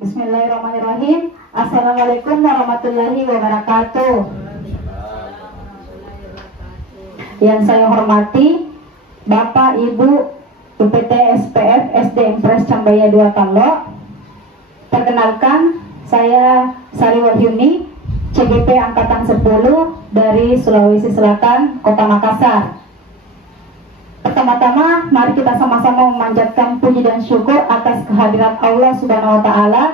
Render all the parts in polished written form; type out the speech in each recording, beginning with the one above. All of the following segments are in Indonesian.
Bismillahirrahmanirrahim. Assalamualaikum warahmatullahi wabarakatuh. Yang saya hormati Bapak Ibu UPT SPF SD Impres Cambaya 2 Talo. Perkenalkan, saya Sari Wahyuni, CGP Angkatan 10 dari Sulawesi Selatan, Kota Makassar. Pertama-tama, mari kita sama-sama memanjatkan puji dan syukur atas kehadiran Allah Subhanahu wa Ta'ala.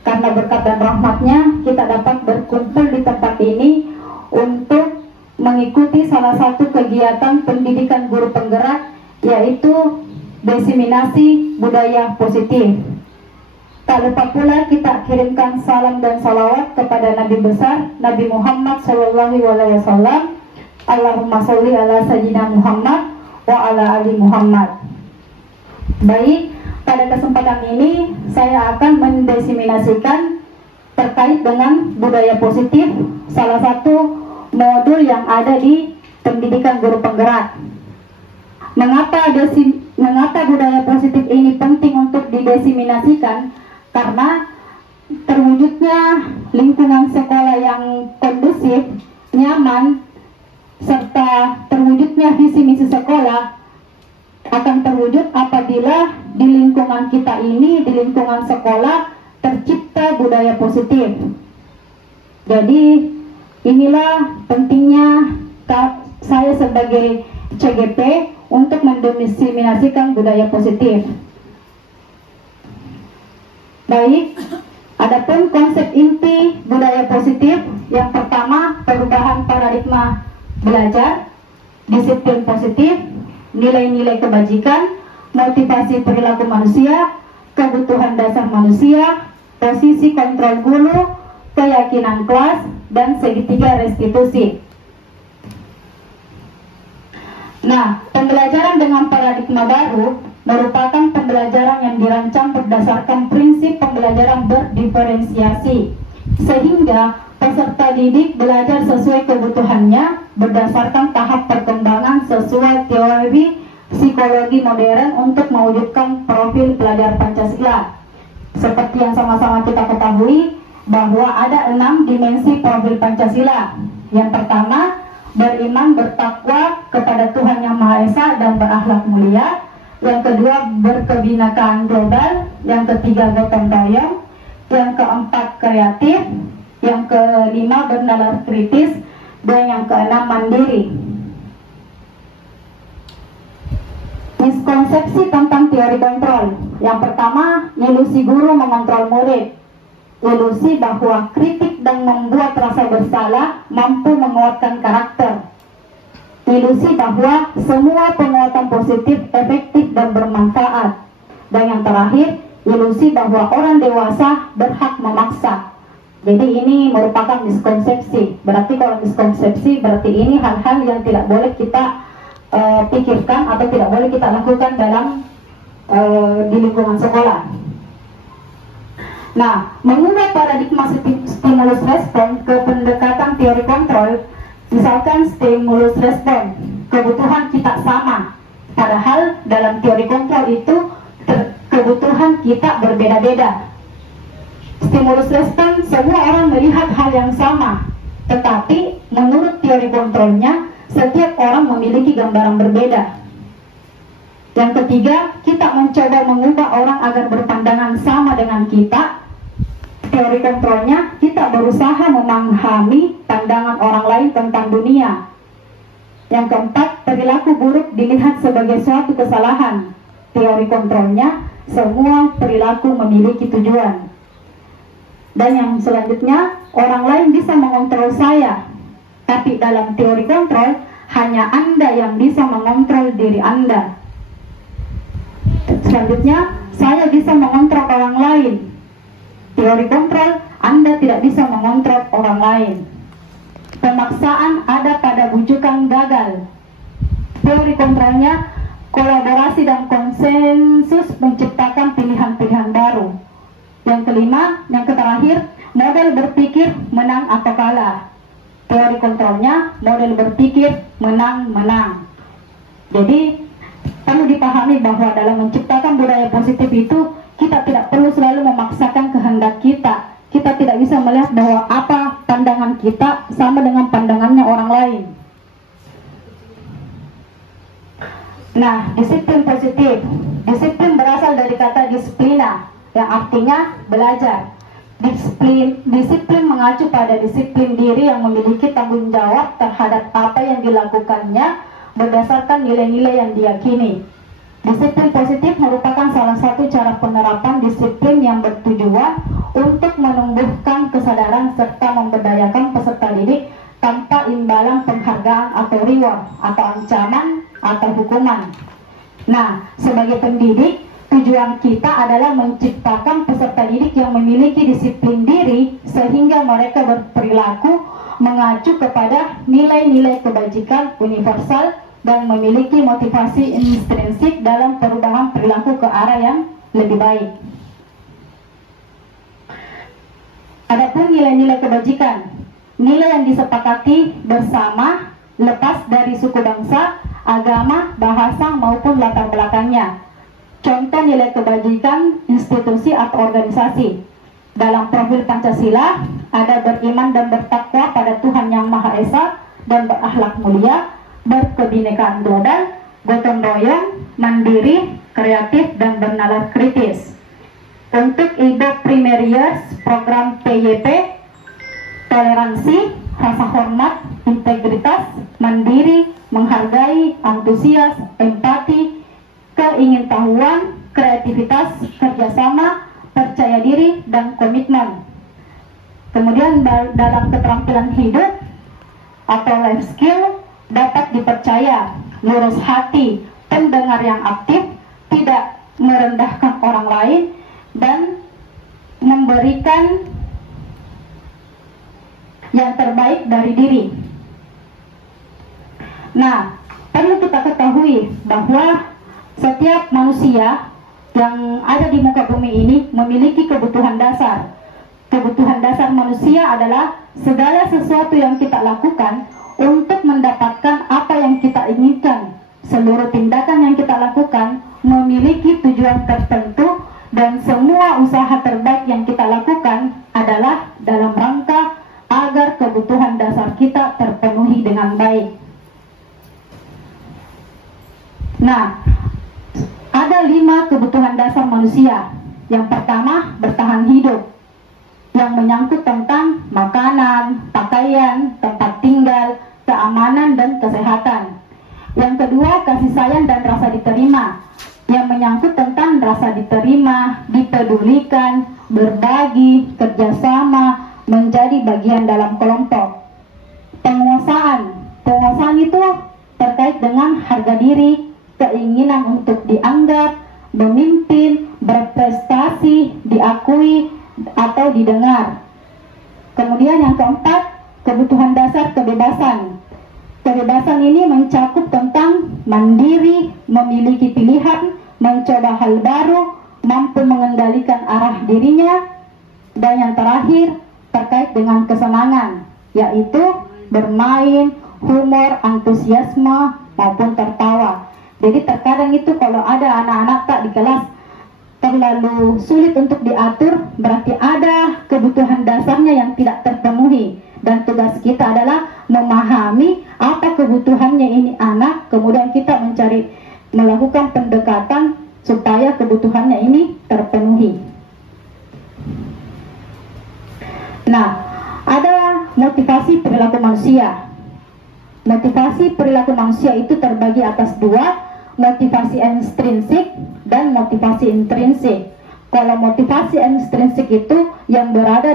Karena berkat dan rahmatnya, kita dapat berkumpul di tempat ini untuk mengikuti salah satu kegiatan pendidikan guru penggerak, yaitu diseminasi budaya positif. Tak lupa pula kita kirimkan salam dan salawat kepada Nabi besar, Nabi Muhammad SAW. Allahumma sholli ala sayyidina Muhammad wa ala ali Muhammad. Baik, pada kesempatan ini saya akan mendiseminasikan terkait dengan budaya positif, salah satu modul yang ada di pendidikan guru penggerak. Mengapa budaya positif ini penting untuk didiseminasikan? Karena terwujudnya lingkungan sekolah yang kondusif, nyaman, serta terwujudnya visi misi sekolah akan terwujud apabila di lingkungan kita ini, di lingkungan sekolah, tercipta budaya positif. Jadi inilah pentingnya saya sebagai CGP untuk mendiseminasikan budaya positif. Baik, adapun konsep inti budaya positif, yang pertama perubahan paradigma belajar, disiplin positif, nilai-nilai kebajikan, motivasi perilaku manusia, kebutuhan dasar manusia, posisi kontrol guru, keyakinan kelas, dan segitiga restitusi. Nah, pembelajaran dengan paradigma baru merupakan pembelajaran yang dirancang berdasarkan prinsip pembelajaran berdiferensiasi, sehingga peserta didik belajar sesuai kebutuhannya berdasarkan tahap perkembangan sesuai teori psikologi modern untuk mewujudkan profil pelajar Pancasila. Seperti yang sama-sama kita ketahui bahwa ada 6 dimensi profil Pancasila. Yang pertama, beriman bertakwa kepada Tuhan Yang Maha Esa dan berakhlak mulia. Yang kedua, berkebinekaan global. Yang ketiga, gotong royong. Yang keempat, kreatif. Yang kelima, bernalar kritis. Dan yang keenam, mandiri. Miskonsepsi tentang teori kontrol. Yang pertama, ilusi guru mengontrol murid. Ilusi bahwa kritik dan membuat rasa bersalah mampu menguatkan karakter. Ilusi bahwa semua penguatan positif efektif dan bermanfaat. Dan yang terakhir, ilusi bahwa orang dewasa berhak memaksa. Jadi ini merupakan miskonsepsi. Berarti kalau miskonsepsi, berarti ini hal-hal yang tidak boleh kita pikirkan atau tidak boleh kita lakukan dalam di lingkungan sekolah. Nah, mengubah paradigma stimulus respon ke pendekatan teori kontrol. Misalkan stimulus respon, kebutuhan kita sama, padahal dalam teori kontrol itu kebutuhan kita berbeda-beda. Stimulus respon, semua orang melihat hal yang sama, tetapi menurut teori kontrolnya setiap orang memiliki gambaran berbeda. Yang ketiga, kita mencoba mengubah orang agar berpandangan sama dengan kita. Teori kontrolnya, kita berusaha memahami pandangan orang lain tentang dunia. Yang keempat, perilaku buruk dilihat sebagai suatu kesalahan. Teori kontrolnya, semua perilaku memiliki tujuan. Dan yang selanjutnya, orang lain bisa mengontrol saya. Tapi dalam teori kontrol, hanya Anda yang bisa mengontrol diri Anda. Selanjutnya, saya bisa mengontrol orang lain. Teori kontrol, Anda tidak bisa mengontrol orang lain. Pemaksaan ada pada bujukan gagal. Teori kontrolnya, kolaborasi dan konsensus menciptakan pilihan-pilihan baru. Yang kelima, yang terakhir, model berpikir menang atau kalah. Teori kontrolnya, model berpikir menang-menang. Jadi perlu dipahami bahwa dalam menciptakan budaya positif itu kita tidak perlu selalu memaksakan kehendak kita. Kita tidak bisa melihat bahwa apa pandangan kita sama dengan pandangannya orang lain. Nah, disiplin positif. Disiplin berasal dari kata disiplina, yang artinya belajar. Disiplin mengacu pada disiplin diri yang memiliki tanggung jawab terhadap apa yang dilakukannya berdasarkan nilai-nilai yang diyakini. Disiplin positif merupakan salah satu cara penerapan disiplin yang bertujuan untuk menumbuhkan kesadaran serta memberdayakan peserta didik tanpa imbalan penghargaan atau reward atau ancaman atau hukuman. Nah, sebagai pendidik, tujuan kita adalah menciptakan peserta didik yang memiliki disiplin diri sehingga mereka berperilaku mengacu kepada nilai-nilai kebajikan universal dan memiliki motivasi intrinsik dalam perubahan perilaku ke arah yang lebih baik. Adapun nilai-nilai kebajikan, nilai yang disepakati bersama lepas dari suku bangsa, agama, bahasa maupun latar belakangnya. Contoh nilai kebajikan institusi atau organisasi. Dalam profil Pancasila ada beriman dan bertakwa pada Tuhan Yang Maha Esa dan berakhlak mulia, berkebinekaan global, gotong royong, mandiri, kreatif, dan bernalar kritis. Untuk Ibu Primarius, program PYP, toleransi, rasa hormat, integritas, mandiri, menghargai, antusias, empati, keingintahuan, kreativitas, kerjasama, percaya diri, dan komitmen. Kemudian dalam keterampilan hidup atau life skill, dapat dipercaya, lurus hati, pendengar yang aktif, tidak merendahkan orang lain, dan memberikan yang terbaik dari diri. Nah, perlu kita ketahui bahwa setiap manusia yang ada di muka bumi ini memiliki kebutuhan dasar. Kebutuhan dasar manusia adalah segala sesuatu yang kita lakukan untuk mendapatkan apa yang kita inginkan. Seluruh tindakan yang kita lakukan memiliki tujuan tertentu dan semua usaha terbaik yang kita lakukan adalah dalam rangka agar kebutuhan dasar kita terpenuhi dengan baik. Nah, ada 5 kebutuhan dasar manusia. Yang pertama, bertahan hidup, yang menyangkut tentang makanan, pakaian, tempat tinggal, keamanan, dan kesehatan. Yang kedua, kasih sayang dan rasa diterima, yang menyangkut tentang rasa diterima, dipedulikan, berbagi, kerjasama, menjadi bagian dalam kelompok. Penguasaan itu terkait dengan harga diri, keinginan untuk dianggap, memimpin, berprestasi, diakui, atau didengar. Kemudian yang keempat, kebutuhan dasar kebebasan. Kebebasan ini mencakup tentang mandiri, memiliki pilihan, mencoba hal baru, mampu mengendalikan arah dirinya, dan yang terakhir terkait dengan kesenangan, yaitu bermain, humor, antusiasme, maupun tertawa. Jadi terkadang itu kalau ada anak-anak tak di kelas terlalu sulit untuk diatur, berarti ada kebutuhan dasarnya yang tidak terpenuhi. Dan tugas kita adalah memahami apa kebutuhannya ini anak, kemudian kita melakukan pendekatan supaya kebutuhannya ini terpenuhi. Nah, ada motivasi perilaku manusia. Motivasi perilaku manusia itu terbagi atas 2, motivasi ekstrinsik dan motivasi intrinsik. Kalau motivasi ekstrinsik itu yang berada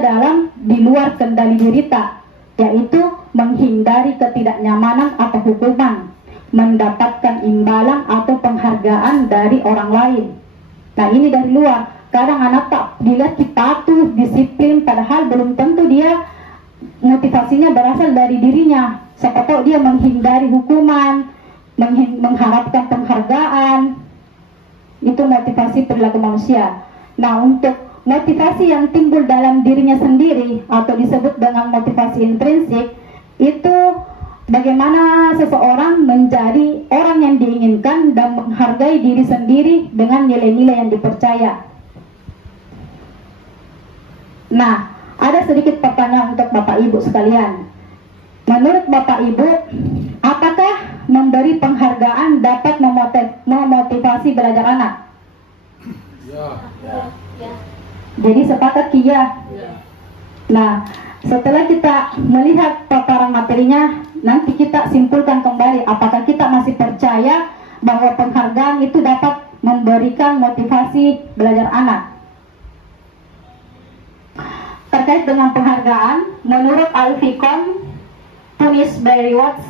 di luar kendali diri kita, yaitu menghindari ketidaknyamanan atau hukuman, mendapatkan imbalan atau penghargaan dari orang lain. Nah, ini dari luar. Kadang anak tak dilihat patuh, disiplin, padahal belum tentu dia motivasinya berasal dari dirinya. Siapa tahu dia menghindari hukuman, mengharapkan penghargaan. Itu motivasi perilaku manusia. Nah, untuk motivasi yang timbul dalam dirinya sendiri atau disebut dengan motivasi intrinsik, itu bagaimana seseorang menjadi orang yang diinginkan dan menghargai diri sendiri dengan nilai-nilai yang dipercaya. Nah, ada sedikit pertanyaan untuk Bapak Ibu sekalian. Menurut Bapak Ibu, apakah memberi penghargaan dapat memotivasi belajar anak? Ya. Jadi sepakat ya. Nah, setelah kita melihat paparan materinya, nanti kita simpulkan kembali apakah kita masih percaya bahwa penghargaan itu dapat memberikan motivasi belajar anak. Terkait dengan penghargaan, menurut Alficon Punish by Rewards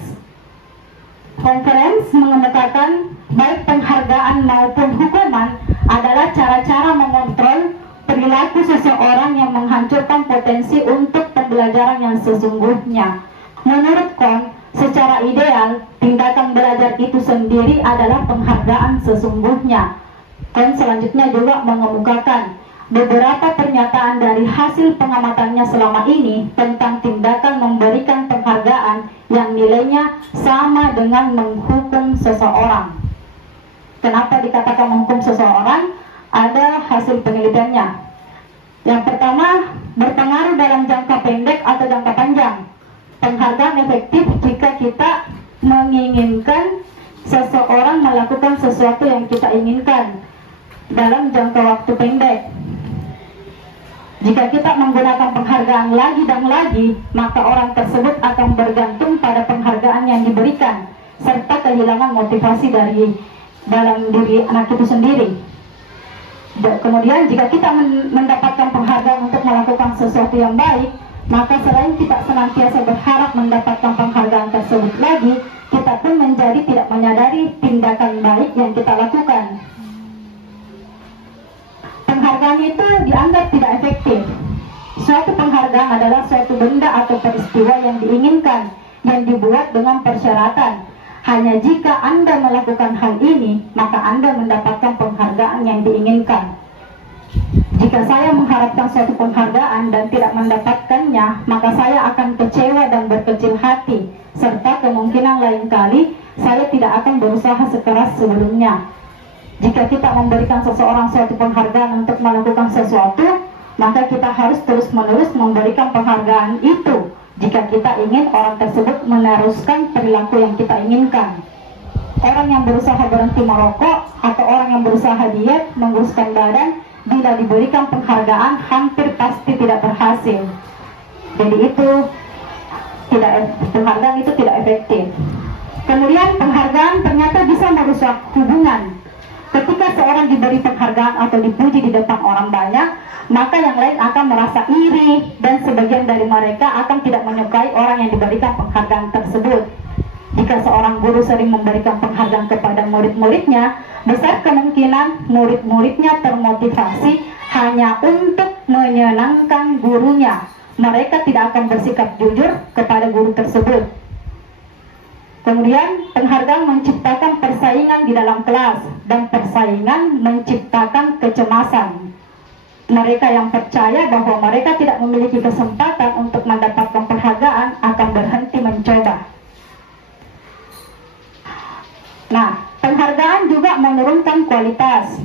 Conference mengemukakan baik penghargaan maupun hukuman adalah cara-cara mengontrol perilaku seseorang yang menghancurkan potensi untuk pembelajaran yang sesungguhnya. Menurut Kohn, secara ideal, tindakan belajar itu sendiri adalah penghargaan sesungguhnya. Kohn selanjutnya juga mengemukakan beberapa pernyataan dari hasil pengamatannya selama ini tentang tindakan memberikan penghargaan yang nilainya sama dengan menghukum seseorang. Kenapa dikatakan menghukum seseorang? Ada hasil penelitiannya. Yang pertama, berpengaruh dalam jangka pendek atau jangka panjang. Penghargaan efektif jika kita menginginkan seseorang melakukan sesuatu yang kita inginkan dalam jangka waktu pendek. Jika kita menggunakan penghargaan lagi dan lagi, maka orang tersebut akan bergantung pada penghargaan yang diberikan, serta kehilangan motivasi dari dalam diri anak itu sendiri. Kemudian jika kita mendapatkan penghargaan untuk melakukan sesuatu yang baik, maka selain kita senantiasa berharap mendapatkan penghargaan tersebut lagi, kita pun menjadi tidak menyadari tindakan baik yang kita lakukan. Penghargaan itu dianggap tidak efektif. Suatu penghargaan adalah suatu benda atau peristiwa yang diinginkan, yang dibuat dengan persyaratan. Hanya jika Anda melakukan hal ini, maka Anda mendapatkan penghargaan yang diinginkan. Jika saya mengharapkan suatu penghargaan dan tidak mendapatkannya, maka saya akan kecewa dan berkecil hati, serta kemungkinan lain kali saya tidak akan berusaha sekeras sebelumnya. Jika kita memberikan seseorang suatu penghargaan untuk melakukan sesuatu, maka kita harus terus-menerus memberikan penghargaan itu jika kita ingin orang tersebut meneruskan perilaku yang kita inginkan. Orang yang berusaha berhenti merokok atau orang yang berusaha diet, menguruskan badan, bila diberikan penghargaan hampir pasti tidak berhasil. Jadi penghargaan itu tidak efektif. Kemudian penghargaan ternyata bisa merusak hubungan. Ketika seorang diberi penghargaan atau dipuji di depan orang banyak, maka yang lain akan merasa iri dan sebagian dari mereka akan tidak menyukai orang yang diberikan penghargaan tersebut. Jika seorang guru sering memberikan penghargaan kepada murid-muridnya, besar kemungkinan murid-muridnya termotivasi hanya untuk menyenangkan gurunya. Mereka tidak akan bersikap jujur kepada guru tersebut. Kemudian penghargaan menciptakan persaingan di dalam kelas, dan persaingan menciptakan kecemasan. Mereka yang percaya bahwa mereka tidak memiliki kesempatan untuk mendapatkan penghargaan akan berhenti mencoba. Nah, penghargaan juga menurunkan kualitas.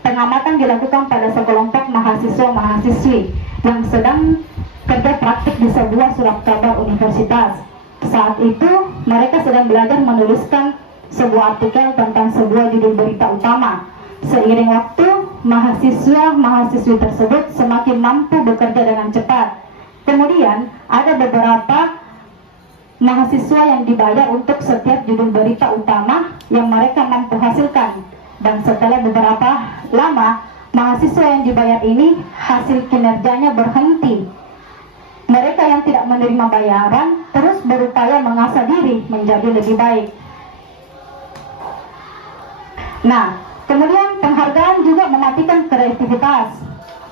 Pengamatan dilakukan pada sekelompok mahasiswa-mahasiswi yang sedang kerja praktik di sebuah surat kabar universitas. Saat itu, mereka sedang belajar menuliskan sebuah artikel tentang sebuah judul berita utama. Seiring waktu, mahasiswa-mahasiswi tersebut semakin mampu bekerja dengan cepat. Kemudian, ada beberapa mahasiswa yang dibayar untuk setiap judul berita utama yang mereka mampu hasilkan. Dan setelah beberapa lama, mahasiswa yang dibayar ini hasil kinerjanya berhenti. Mereka yang tidak menerima bayaran terus berupaya mengasah diri menjadi lebih baik. Nah, kemudian penghargaan juga mematikan kreativitas.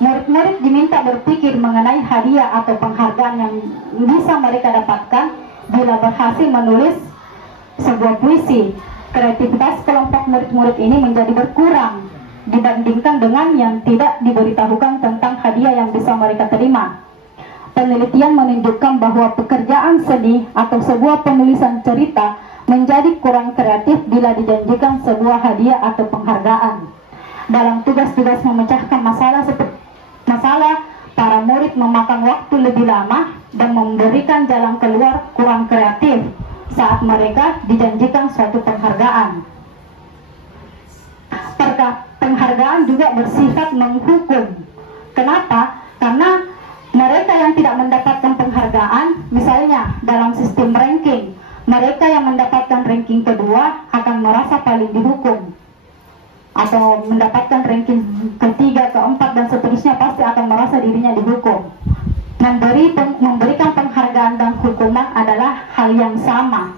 Murid-murid diminta berpikir mengenai hadiah atau penghargaan yang bisa mereka dapatkan bila berhasil menulis sebuah puisi. Kreativitas kelompok murid-murid ini menjadi berkurang dibandingkan dengan yang tidak diberitahukan tentang hadiah yang bisa mereka terima. Penelitian menunjukkan bahwa pekerjaan seni atau sebuah penulisan cerita menjadi kurang kreatif bila dijanjikan sebuah hadiah atau penghargaan. Dalam tugas-tugas memecahkan masalah para murid memakan waktu lebih lama dan memberikan jalan keluar kurang kreatif saat mereka dijanjikan suatu penghargaan. Penghargaan juga bersifat menghukum. Kenapa? Karena mereka yang tidak mendapatkan penghargaan, misalnya dalam sistem ranking, mereka yang mendapatkan ranking kedua akan merasa paling dihukum, atau mendapatkan ranking ketiga, keempat, dan seterusnya pasti akan merasa dirinya dihukum. Memberikan penghargaan dan hukuman adalah hal yang sama,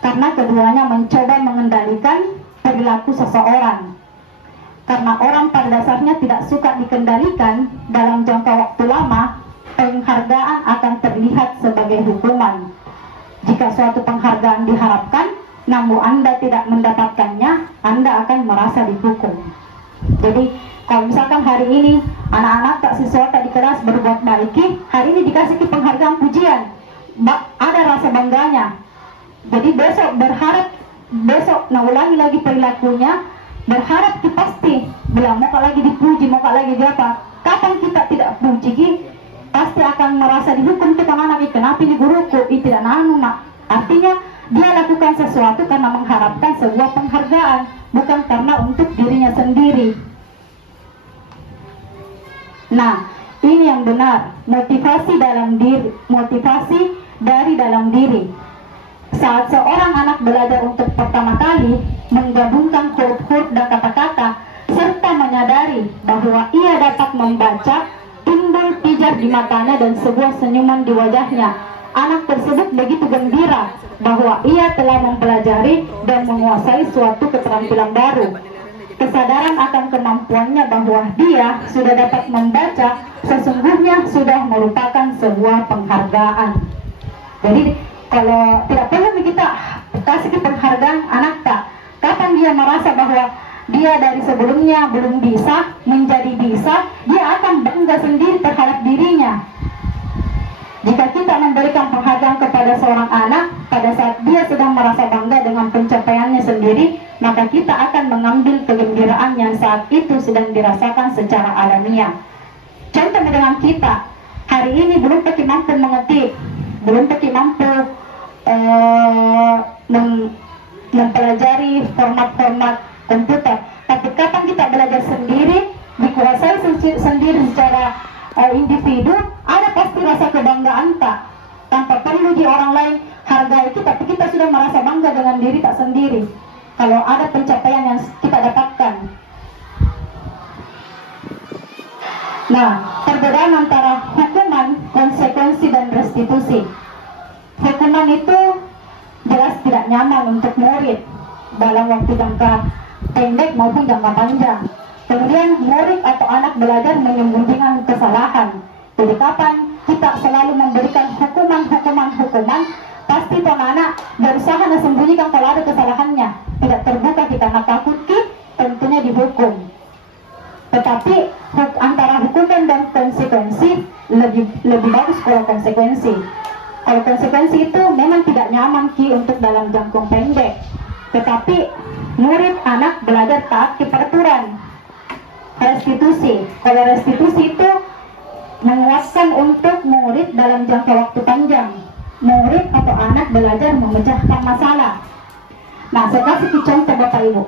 karena keduanya mencoba mengendalikan perilaku seseorang. Karena orang pada dasarnya tidak suka dikendalikan dalam jangka waktu lama, penghargaan akan terlihat sebagai hukuman. Jika suatu penghargaan diharapkan, namun Anda tidak mendapatkannya, Anda akan merasa dihukum. Jadi, kalau misalkan hari ini anak-anak tak siswa tak di kelas berbuat baik, hari ini dikasih penghargaan pujian, ada rasa bangganya. Jadi besok berharap, besok ulangi lagi perilakunya, berharap kita pasti bilang mau lagi dipuji, mau lagi apa. Kapan kita tidak puji, pasti akan merasa dihukum. Kita anak, kenapa ini guruku, tidak nanu nak. Artinya dia lakukan sesuatu karena mengharapkan sebuah penghargaan, bukan karena untuk dirinya sendiri. Nah, ini yang benar, motivasi dari dalam diri. Saat seorang anak belajar untuk pertama kali menggabungkan huruf-huruf dan kata-kata serta menyadari bahwa ia dapat membaca, timbul pijar di matanya dan sebuah senyuman di wajahnya. Anak tersebut begitu gembira bahwa ia telah mempelajari dan menguasai suatu keterampilan baru. Kesadaran akan kemampuannya bahwa dia sudah dapat membaca sesungguhnya sudah merupakan sebuah penghargaan. Jadi kalau tidak perlu kita kasih penghargaan anak tak, kapan dia merasa bahwa dia dari sebelumnya belum bisa menjadi bisa, dia akan bangga sendiri terhadap dirinya. Jika kita memberikan penghargaan kepada seorang anak pada saat dia sedang merasa bangga dengan pencapaiannya sendiri, maka kita akan mengambil kegembiraan yang saat itu sedang dirasakan secara alamiah. Contohnya dengan kita, hari ini belum mampu mengetik, belum mampu mempelajari format-format komputer. Tapi kapan kita belajar sendiri, dikuasai sendiri secara individu, ada pasti rasa kebanggaan tak, tanpa perlu di orang lain hargai kita, tapi kita sudah merasa bangga dengan diri tak sendiri kalau ada pencapaian yang kita dapatkan. Nah, perbedaan antara hukuman, konsekuensi, dan restitusi. Hukuman itu jelas tidak nyaman untuk murid dalam waktu jangka pendek maupun jangka panjang. Kemudian murid atau anak belajar menyembunyikan kesalahan. Jadi kapan kita selalu memberikan hukuman, pasti anak berusaha mensembunyikan kalau ada kesalahannya, tidak terbuka kita, karena takut tentunya dihukum. Tetapi antara hukuman dan konsekuensi lebih bagus kalau konsekuensi. Kalau konsekuensi itu memang tidak nyaman untuk dalam jangka pendek, tetapi murid anak belajar taat ke peraturan. Restitusi, kalau restitusi itu menguatkan untuk murid dalam jangka waktu panjang. Murid atau anak belajar memecahkan masalah. Nah, saya kasih contoh Bapak Ibu.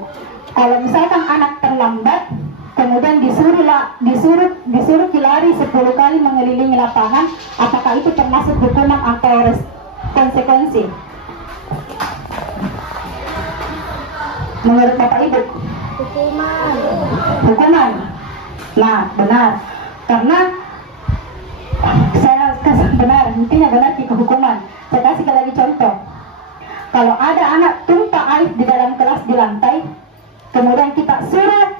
Kalau misalkan anak terlambat, kemudian disuruh lari 10 kali mengelilingi lapangan, apakah itu termasuk hukuman atau konsekuensi? Menurut Bapak Ibu? Hukuman. Nah, benar. Karena saya kasih benar, intinya benar di hukuman. Saya kasih lagi contoh. Kalau ada anak tumpah air di dalam kelas di lantai, kemudian kita suruh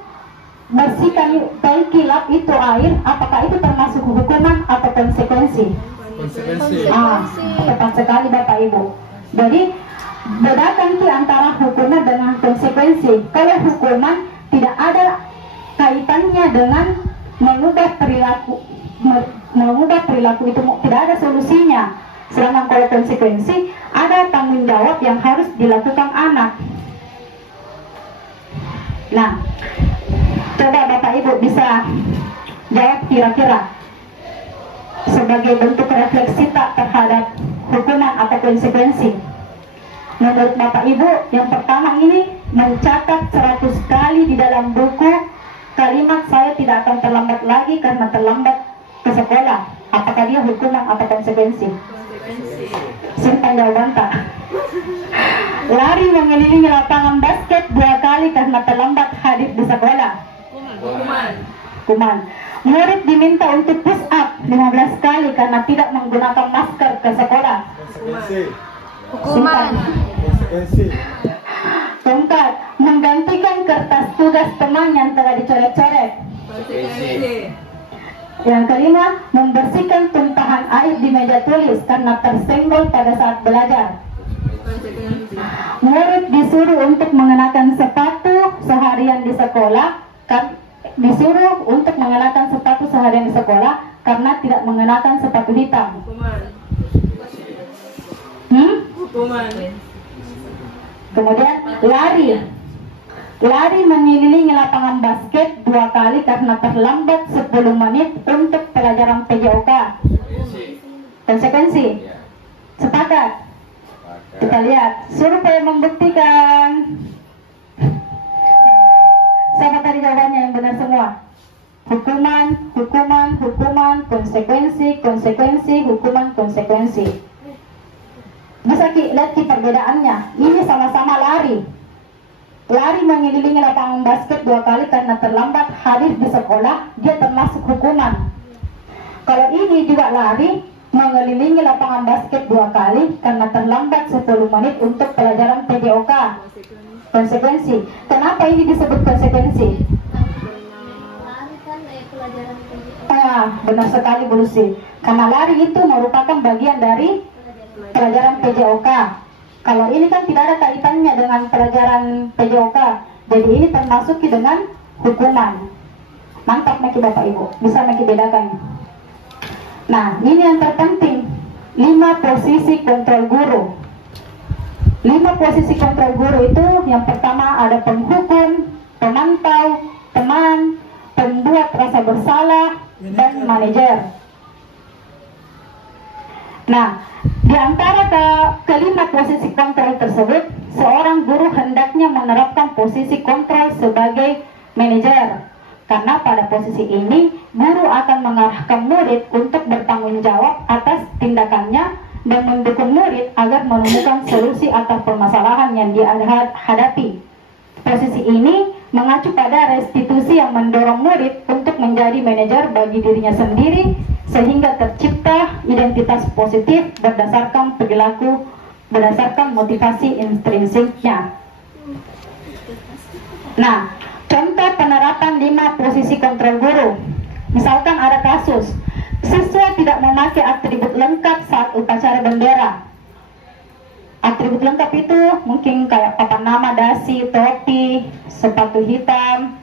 bersihkan kilap itu air, apakah itu termasuk hukuman atau konsekuensi? Konsekuensi. Tepat sekali Bapak Ibu. Jadi bedakan antara hukuman dengan konsekuensi. Kalau hukuman tidak ada kaitannya dengan mengubah perilaku itu, tidak ada solusinya. Sedangkan kalau konsekuensi ada tanggung jawab yang harus dilakukan anak. Nah, coba Bapak Ibu bisa jawab kira-kira sebagai bentuk refleksi tak terhadap hukuman atau konsekuensi. Menurut Bapak Ibu, yang pertama ini mencatat 100 kali di dalam buku kalimat saya tidak akan terlambat lagi karena terlambat ke sekolah. Apakah dia hukuman atau konsekuensi? Simpan jawaban tak? Lari mengelilingi lapangan basket 2 kali karena terlambat hadir di sekolah. Hukuman. Murid diminta untuk push up 15 kali karena tidak menggunakan masker ke sekolah. Hukuman. Keempat, menggantikan kertas tugas teman yang telah dicoret-coret. Yang kelima, membersihkan tumpahan air di meja tulis karena tersenggol pada saat belajar. Murid disuruh untuk mengenakan sepatu seharian di sekolah, karena tidak mengenakan sepatu hitam. Hukuman. Kemudian lari mengelilingi lapangan basket 2 kali karena terlambat 10 menit untuk pelajaran PJOK. Konsekuensi. Sepakat? Kita lihat survei membuktikan. Siapa tadi jawabannya yang benar semua? Hukuman, konsekuensi, hukuman, konsekuensi. Bisa lihat perbedaannya. Ini sama-sama lari. Lari mengelilingi lapangan basket 2 kali karena terlambat hadir di sekolah, dia termasuk hukuman. Kalau ini juga lari mengelilingi lapangan basket 2 kali karena terlambat 10 menit untuk pelajaran PJOK. Konsekuensi. Kenapa ini disebut konsekuensi? Benar sekali Bu Lucy. Karena lari itu merupakan bagian dari pelajaran PJOK. Kalau ini kan tidak ada kaitannya dengan pelajaran PJOK, jadi ini termasuk dengan hukuman. Mantap Maki Bapak Ibu, bisa Maki bedakan. Nah, ini yang terpenting, 5 posisi kontrol guru. 5 posisi kontrol guru itu yang pertama ada penghukum, pemantau, teman, pembuat rasa bersalah, dan manajer. Nah, di antara kelima posisi kontrol tersebut, seorang guru hendaknya menerapkan posisi kontrol sebagai manajer. Karena pada posisi ini, guru akan mengarahkan murid untuk bertanggung jawab atas tindakannya dan mendukung murid agar menemukan solusi atas permasalahan yang dia hadapi. Posisi ini mengacu pada restitusi yang mendorong murid untuk menjadi manajer bagi dirinya sendiri, sehingga tercipta identitas positif berdasarkan perilaku, berdasarkan motivasi intrinsiknya. Nah, contoh penerapan 5 posisi kontrol guru. Misalkan ada kasus, siswa tidak memakai atribut lengkap saat upacara bendera. Atribut lengkap itu mungkin kayak papan nama, dasi, topi, sepatu hitam.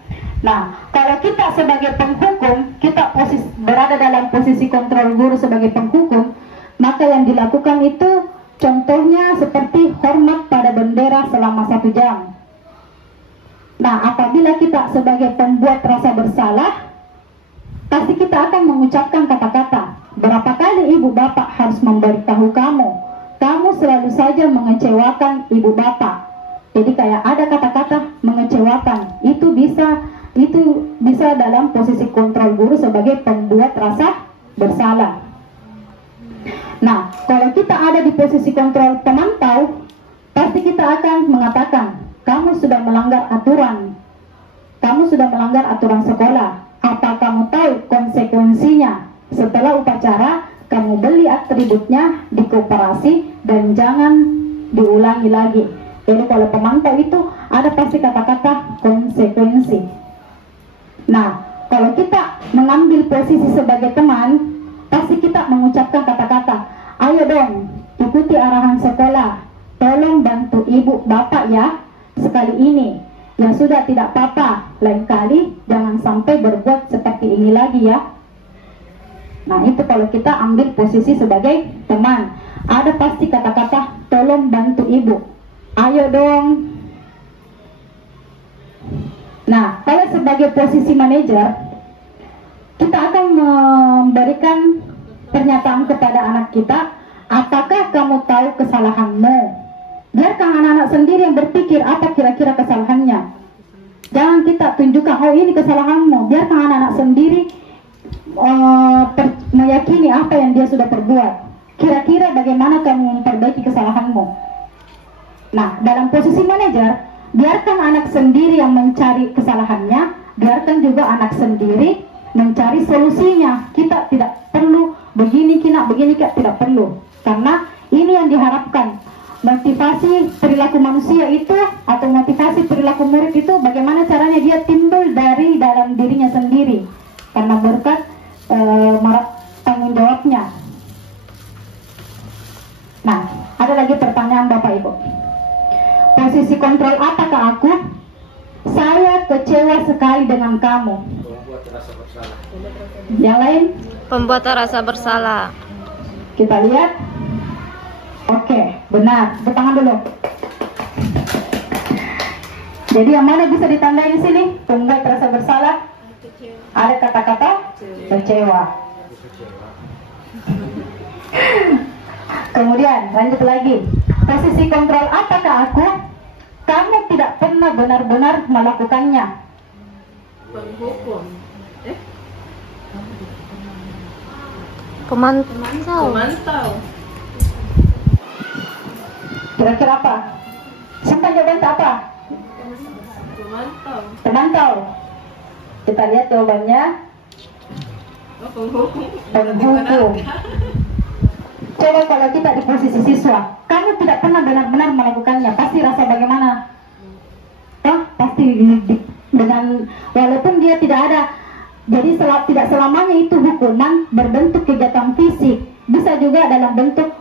Nah, kalau kita sebagai penghukum, kita berada dalam posisi kontrol guru sebagai penghukum, maka yang dilakukan itu contohnya seperti hormat pada bendera selama 1 jam. Nah, apabila kita sebagai pembuat rasa bersalah, pasti kita akan mengucapkan kata-kata, berapa kali ibu bapak harus memberitahu kamu, kamu selalu saja mengecewakan ibu bapak. Jadi kayak ada kata-kata mengecewakan, itu bisa dalam posisi kontrol guru sebagai pembuat rasa bersalah. Nah, kalau kita ada di posisi kontrol pemantau, pasti kita akan mengatakan, kamu sudah melanggar aturan, kamu sudah melanggar aturan sekolah. Apa kamu tahu konsekuensinya? Setelah upacara, kamu beli atributnya di koperasi dan jangan diulangi lagi. Jadi kalau pemantau itu ada pasti kata-kata konsekuensi. Nah, kalau kita mengambil posisi sebagai teman, pasti kita mengucapkan kata-kata, ayo dong, ikuti arahan sekolah, tolong bantu ibu bapak ya, sekali ini. Ya sudah, tidak apa-apa, lain kali jangan sampai berbuat seperti ini lagi ya. Nah, itu kalau kita ambil posisi sebagai teman, ada pasti kata-kata tolong bantu ibu, ayo dong. Nah, kalau sebagai posisi manajer, kita akan memberikan pernyataan kepada anak kita, apakah kamu tahu kesalahanmu? Biarkan anak-anak sendiri yang berpikir apa kira-kira kesalahannya. Jangan kita tunjukkan, oh ini kesalahanmu. Biarkan anak-anak sendiri meyakini apa yang dia sudah perbuat. Kira-kira bagaimana kamu memperbaiki kesalahanmu. Nah, dalam posisi manajer, biarkan anak sendiri yang mencari kesalahannya, biarkan juga anak sendiri mencari solusinya. Kita tidak perlu begini kina, begini kina, tidak perlu. Karena ini yang diharapkan. Motivasi perilaku manusia itu atau motivasi perilaku murid itu bagaimana caranya dia timbul dari dalam dirinya sendiri karena berkat tanggung jawabnya. Nah, ada lagi pertanyaan Bapak Ibu. Posisi kontrol apakah aku? Saya kecewa sekali dengan kamu. Membuat rasa bersalah. Yang lain? Pembuat rasa bersalah. Kita lihat. Oke, benar. Bertangan dulu. Jadi yang mana bisa ditandai di sini? Pembuat rasa bersalah. Ada kata-kata kecewa. Kemudian lanjut lagi. Posisi kontrol apakah aku? Kamu tidak pernah benar-benar melakukannya. Penghukum. Pemantau. Kira-kira apa? Simpan jawaban apa? Pemantau. Kita lihat jawabannya. Penghukum. Coba kalau kita di posisi siswa, kamu tidak pernah benar-benar melakukannya, pasti rasa bagaimana? Pasti dengan walaupun dia tidak ada. Jadi tidak selamanya itu hukuman berbentuk kegiatan fisik, bisa juga dalam bentuk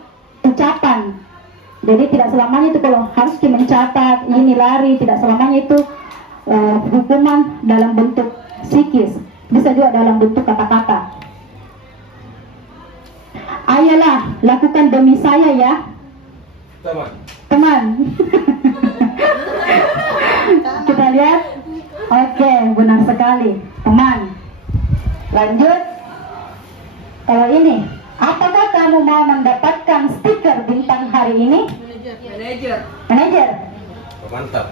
ucapan. Jadi tidak selamanya itu kalau harus mencatat, ini lari, tidak selamanya itu hukuman dalam bentuk psikis, bisa juga dalam bentuk kata-kata. Ayolah, lakukan demi saya ya, teman. Kita lihat. Oke, benar sekali, teman. Lanjut. Kalau ini, apakah kamu mau mendapatkan stiker bintang hari ini? Manajer. Pemantau.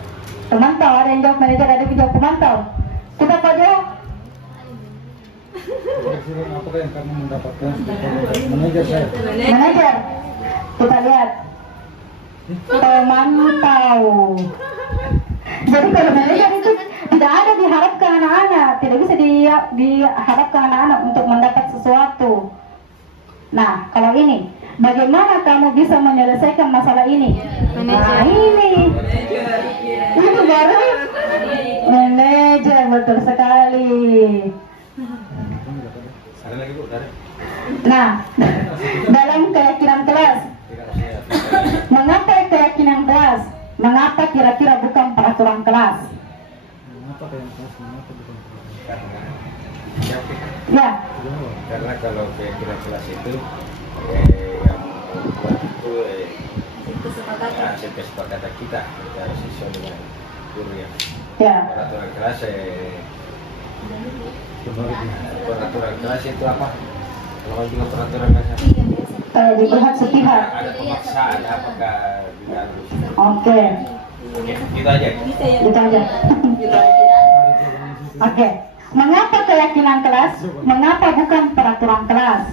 Ada yang jawab manajer, ada yang jawab pemantau. Kita jawab. Apakah yang kamu mendapatkan manajer saya? Manajer. Kita lihat. Pemantau. Jadi kalau manajer itu tidak ada diharapkan anak-anak, tidak bisa diharapkan anak-anak untuk mendapat sesuatu. Nah, kalau ini, bagaimana kamu bisa menyelesaikan masalah ini? Nah, ini baru manajer, betul sekali. Nah, dalam keyakinan kelas, mengapa keyakinan kelas? Mengapa kira-kira bukan peraturan kelas? Ya. Karena kalau keyakinan kelas itu yang membuat itu hasil kesepakatan kita antara siswa dengan guru ya. Peraturan kelas peraturan kelas itu apa? Kalau juga peraturan kelas Di pihak sepihak. ada pemaksaan apakah tidak harus? Oke, Gitu aja. Oke. Mengapa keyakinan kelas? Mengapa bukan peraturan kelas?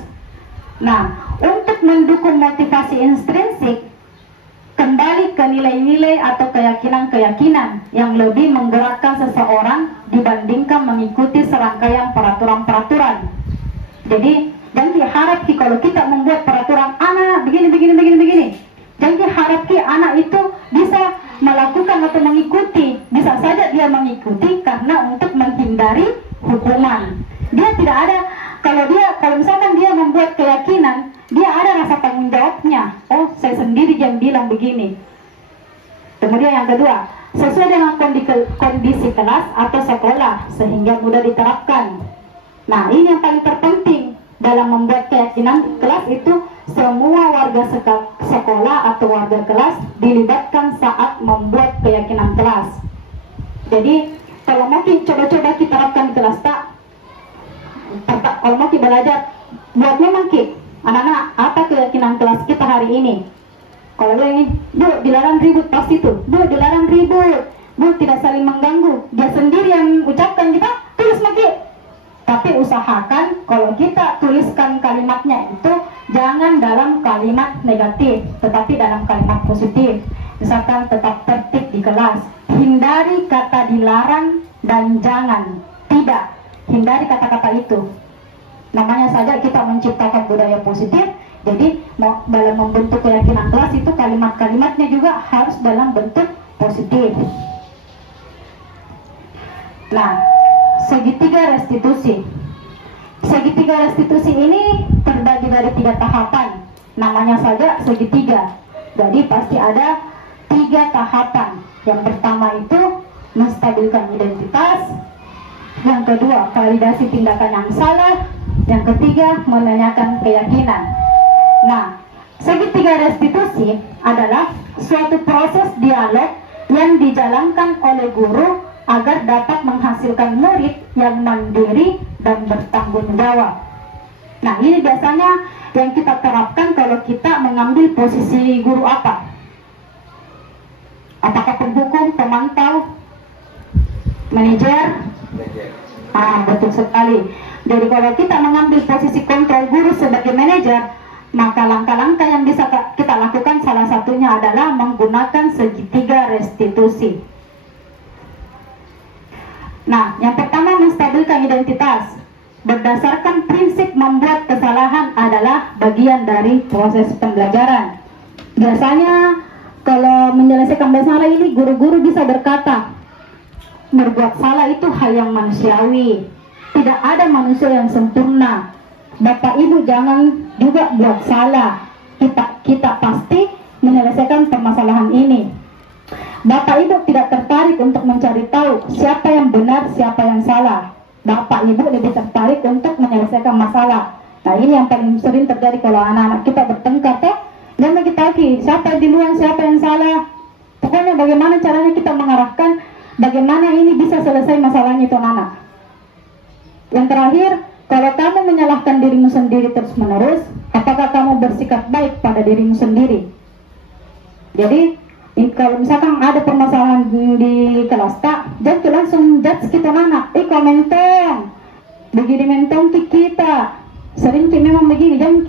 Nah, untuk mendukung motivasi intrinsik, kembali ke nilai-nilai atau keyakinan-keyakinan yang lebih menggerakkan seseorang dibandingkan mengikuti serangkaian peraturan-peraturan. Jadi, jangan diharap kalau kita membuat peraturan anak begini. Jangan diharap anak itu bisa melakukan atau mengikuti. Bisa saja dia mengikuti karena untuk menghindari hukuman. Dia tidak ada, kalau misalkan dia membuat keyakinan, dia ada rasa tanggung jawabnya. Oh, saya sendiri yang bilang begini. Kemudian yang kedua, sesuai dengan kondisi kelas atau sekolah sehingga mudah diterapkan. Nah, ini yang paling terpenting dalam membuat keyakinan kelas itu, semua warga sekolah atau warga kelas dilibatkan saat membuat keyakinan kelas. Jadi kalau mau coba-coba kita terapkan di kelas kalau mau belajar buatnya Anak-anak, apa keyakinan kelas kita hari ini? Kalau dia ini, Bu, dilarang ribut pasti itu. Bu, dilarang ribut. Bu, tidak saling mengganggu. Dia sendiri yang ucapkan, kita tulis lagi. Tapi usahakan kalau kita tuliskan kalimatnya itu jangan dalam kalimat negatif, tetapi dalam kalimat positif. Misalkan tetap tertib di kelas. Hindari kata dilarang dan jangan. Tidak. Hindari kata-kata itu. Namanya saja kita menciptakan budaya positif. Jadi dalam membentuk keyakinan kelas itu kalimat-kalimatnya juga harus dalam bentuk positif. Nah, segitiga restitusi. Segitiga restitusi ini terbagi dari 3 tahapan. Namanya saja segitiga. Jadi pasti ada 3 tahapan. Yang pertama itu menstabilkan identitas. Yang kedua, validasi tindakan yang salah. Yang ketiga, menanyakan keyakinan. Nah, segitiga restitusi adalah suatu proses dialog yang dijalankan oleh guru agar dapat menghasilkan murid yang mandiri dan bertanggung jawab. Nah, ini biasanya yang kita terapkan kalau kita mengambil posisi guru apa? Apakah penghukum, pemantau, manajer? Betul sekali. Jadi kalau kita mengambil posisi kontrol guru sebagai manajer, maka langkah-langkah yang bisa kita lakukan salah satunya adalah menggunakan segitiga restitusi. Nah, yang pertama menstabilkan identitas. Berdasarkan prinsip membuat kesalahan adalah bagian dari proses pembelajaran. Biasanya kalau menyelesaikan masalah ini guru-guru bisa berkata, berbuat salah itu hal yang manusiawi. Tidak ada manusia yang sempurna. Bapak Ibu jangan juga buat salah. Kita pasti menyelesaikan permasalahan ini. Bapak Ibu tidak tertarik untuk mencari tahu siapa yang benar, siapa yang salah. Bapak Ibu lebih tertarik untuk menyelesaikan masalah. Nah, ini yang paling sering terjadi kalau anak-anak kita bertengkar. Jangan kita siapa yang duluan, siapa yang salah. Pokoknya bagaimana caranya kita mengarahkan bagaimana ini bisa selesai masalahnya itu anak. Yang terakhir, kalau kamu menyalahkan dirimu sendiri terus-menerus, apakah kamu bersikap baik pada dirimu sendiri? Jadi, kalau misalkan ada permasalahan di kelas tak, jangan langsung judge kita anak. Komentong, begini mentong kita. Sering memang begini, jangan.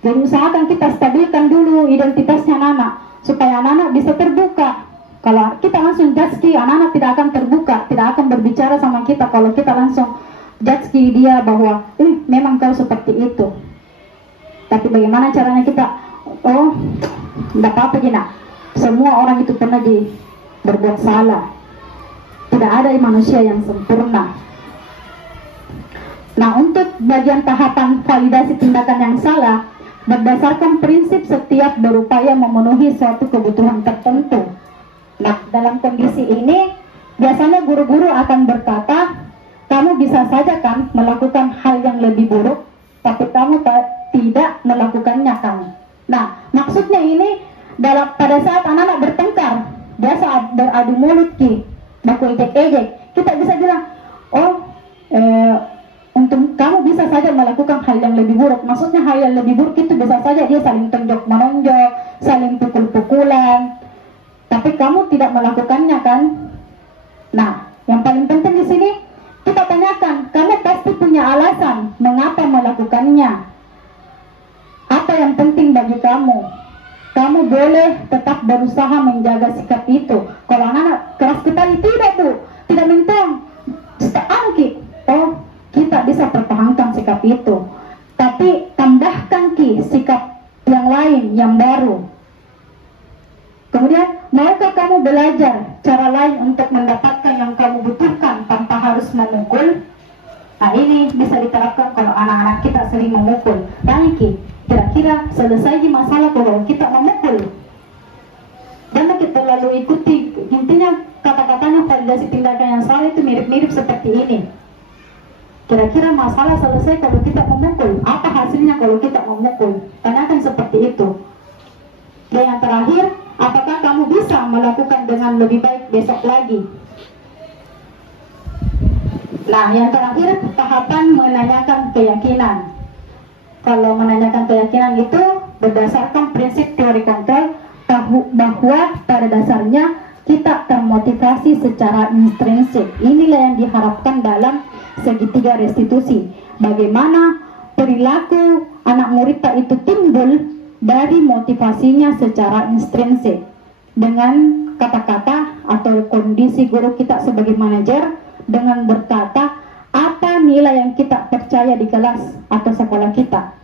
Jadi usahakan kita stabilkan dulu identitasnya anak, supaya anak bisa terbuka. Kalau kita langsung judge anak tidak akan terbuka, tidak akan berbicara sama kita. Kalau kita langsung judge dia bahwa memang kau seperti itu. Tapi bagaimana caranya kita tidak apa-apa Gina. Semua orang itu pernah berbuat salah. Tidak ada manusia yang sempurna. Nah, untuk bagian tahapan validasi tindakan yang salah, berdasarkan prinsip setiap berupaya memenuhi suatu kebutuhan tertentu. Nah, dalam kondisi ini biasanya guru-guru akan berkata, kamu bisa saja kan melakukan hal yang lebih buruk, tapi kamu tidak melakukannya kan. Nah, maksudnya ini pada saat anak-anak bertengkar, biasa beradu mulut baku ejek-ejek, kita bisa bilang, untuk kamu bisa saja melakukan hal yang lebih buruk. Maksudnya hal yang lebih buruk itu bisa saja dia saling tonjok-menonjok, saling pukul-pukulan, tapi kamu tidak melakukannya kan. Nah, yang paling penting di sini kita tanyakan, kamu pasti punya alasan mengapa melakukannya. Apa yang penting bagi kamu? Kamu boleh tetap berusaha menjaga sikap itu. Kalau anak-anak keras sekali, tidak Bu, tidak mentong. Kita bisa pertahankan sikap itu. Tapi tambahkan sikap yang lain, yang baru. Kemudian, maukah kamu belajar cara lain untuk mendapatkan yang kamu butuhkan tanpa harus memukul? Nah, ini bisa diterapkan kalau anak-anak kita sering memukul. Tanya kira-kira selesai masalah kalau kita memukul? Jangan kita terlalu ikuti. Intinya kata-katanya validasi tindakan yang salah itu mirip-mirip seperti ini. Kira-kira masalah selesai kalau kita memukul? Apa hasilnya kalau kita memukul? Tanyakan seperti itu. Dan yang terakhir, apakah kamu bisa melakukan dengan lebih baik besok lagi? Nah, yang terakhir, tahapan menanyakan keyakinan. kalau menanyakan keyakinan itu berdasarkan prinsip teori kontrol bahwa pada dasarnya kita termotivasi secara intrinsik. Inilah yang diharapkan dalam segitiga restitusi. Bagaimana perilaku anak murita itu timbul dari motivasinya secara intrinsik. Dengan kata-kata atau kondisi guru kita sebagai manajer dengan berkata apa nilai yang kita percaya di kelas atau sekolah kita.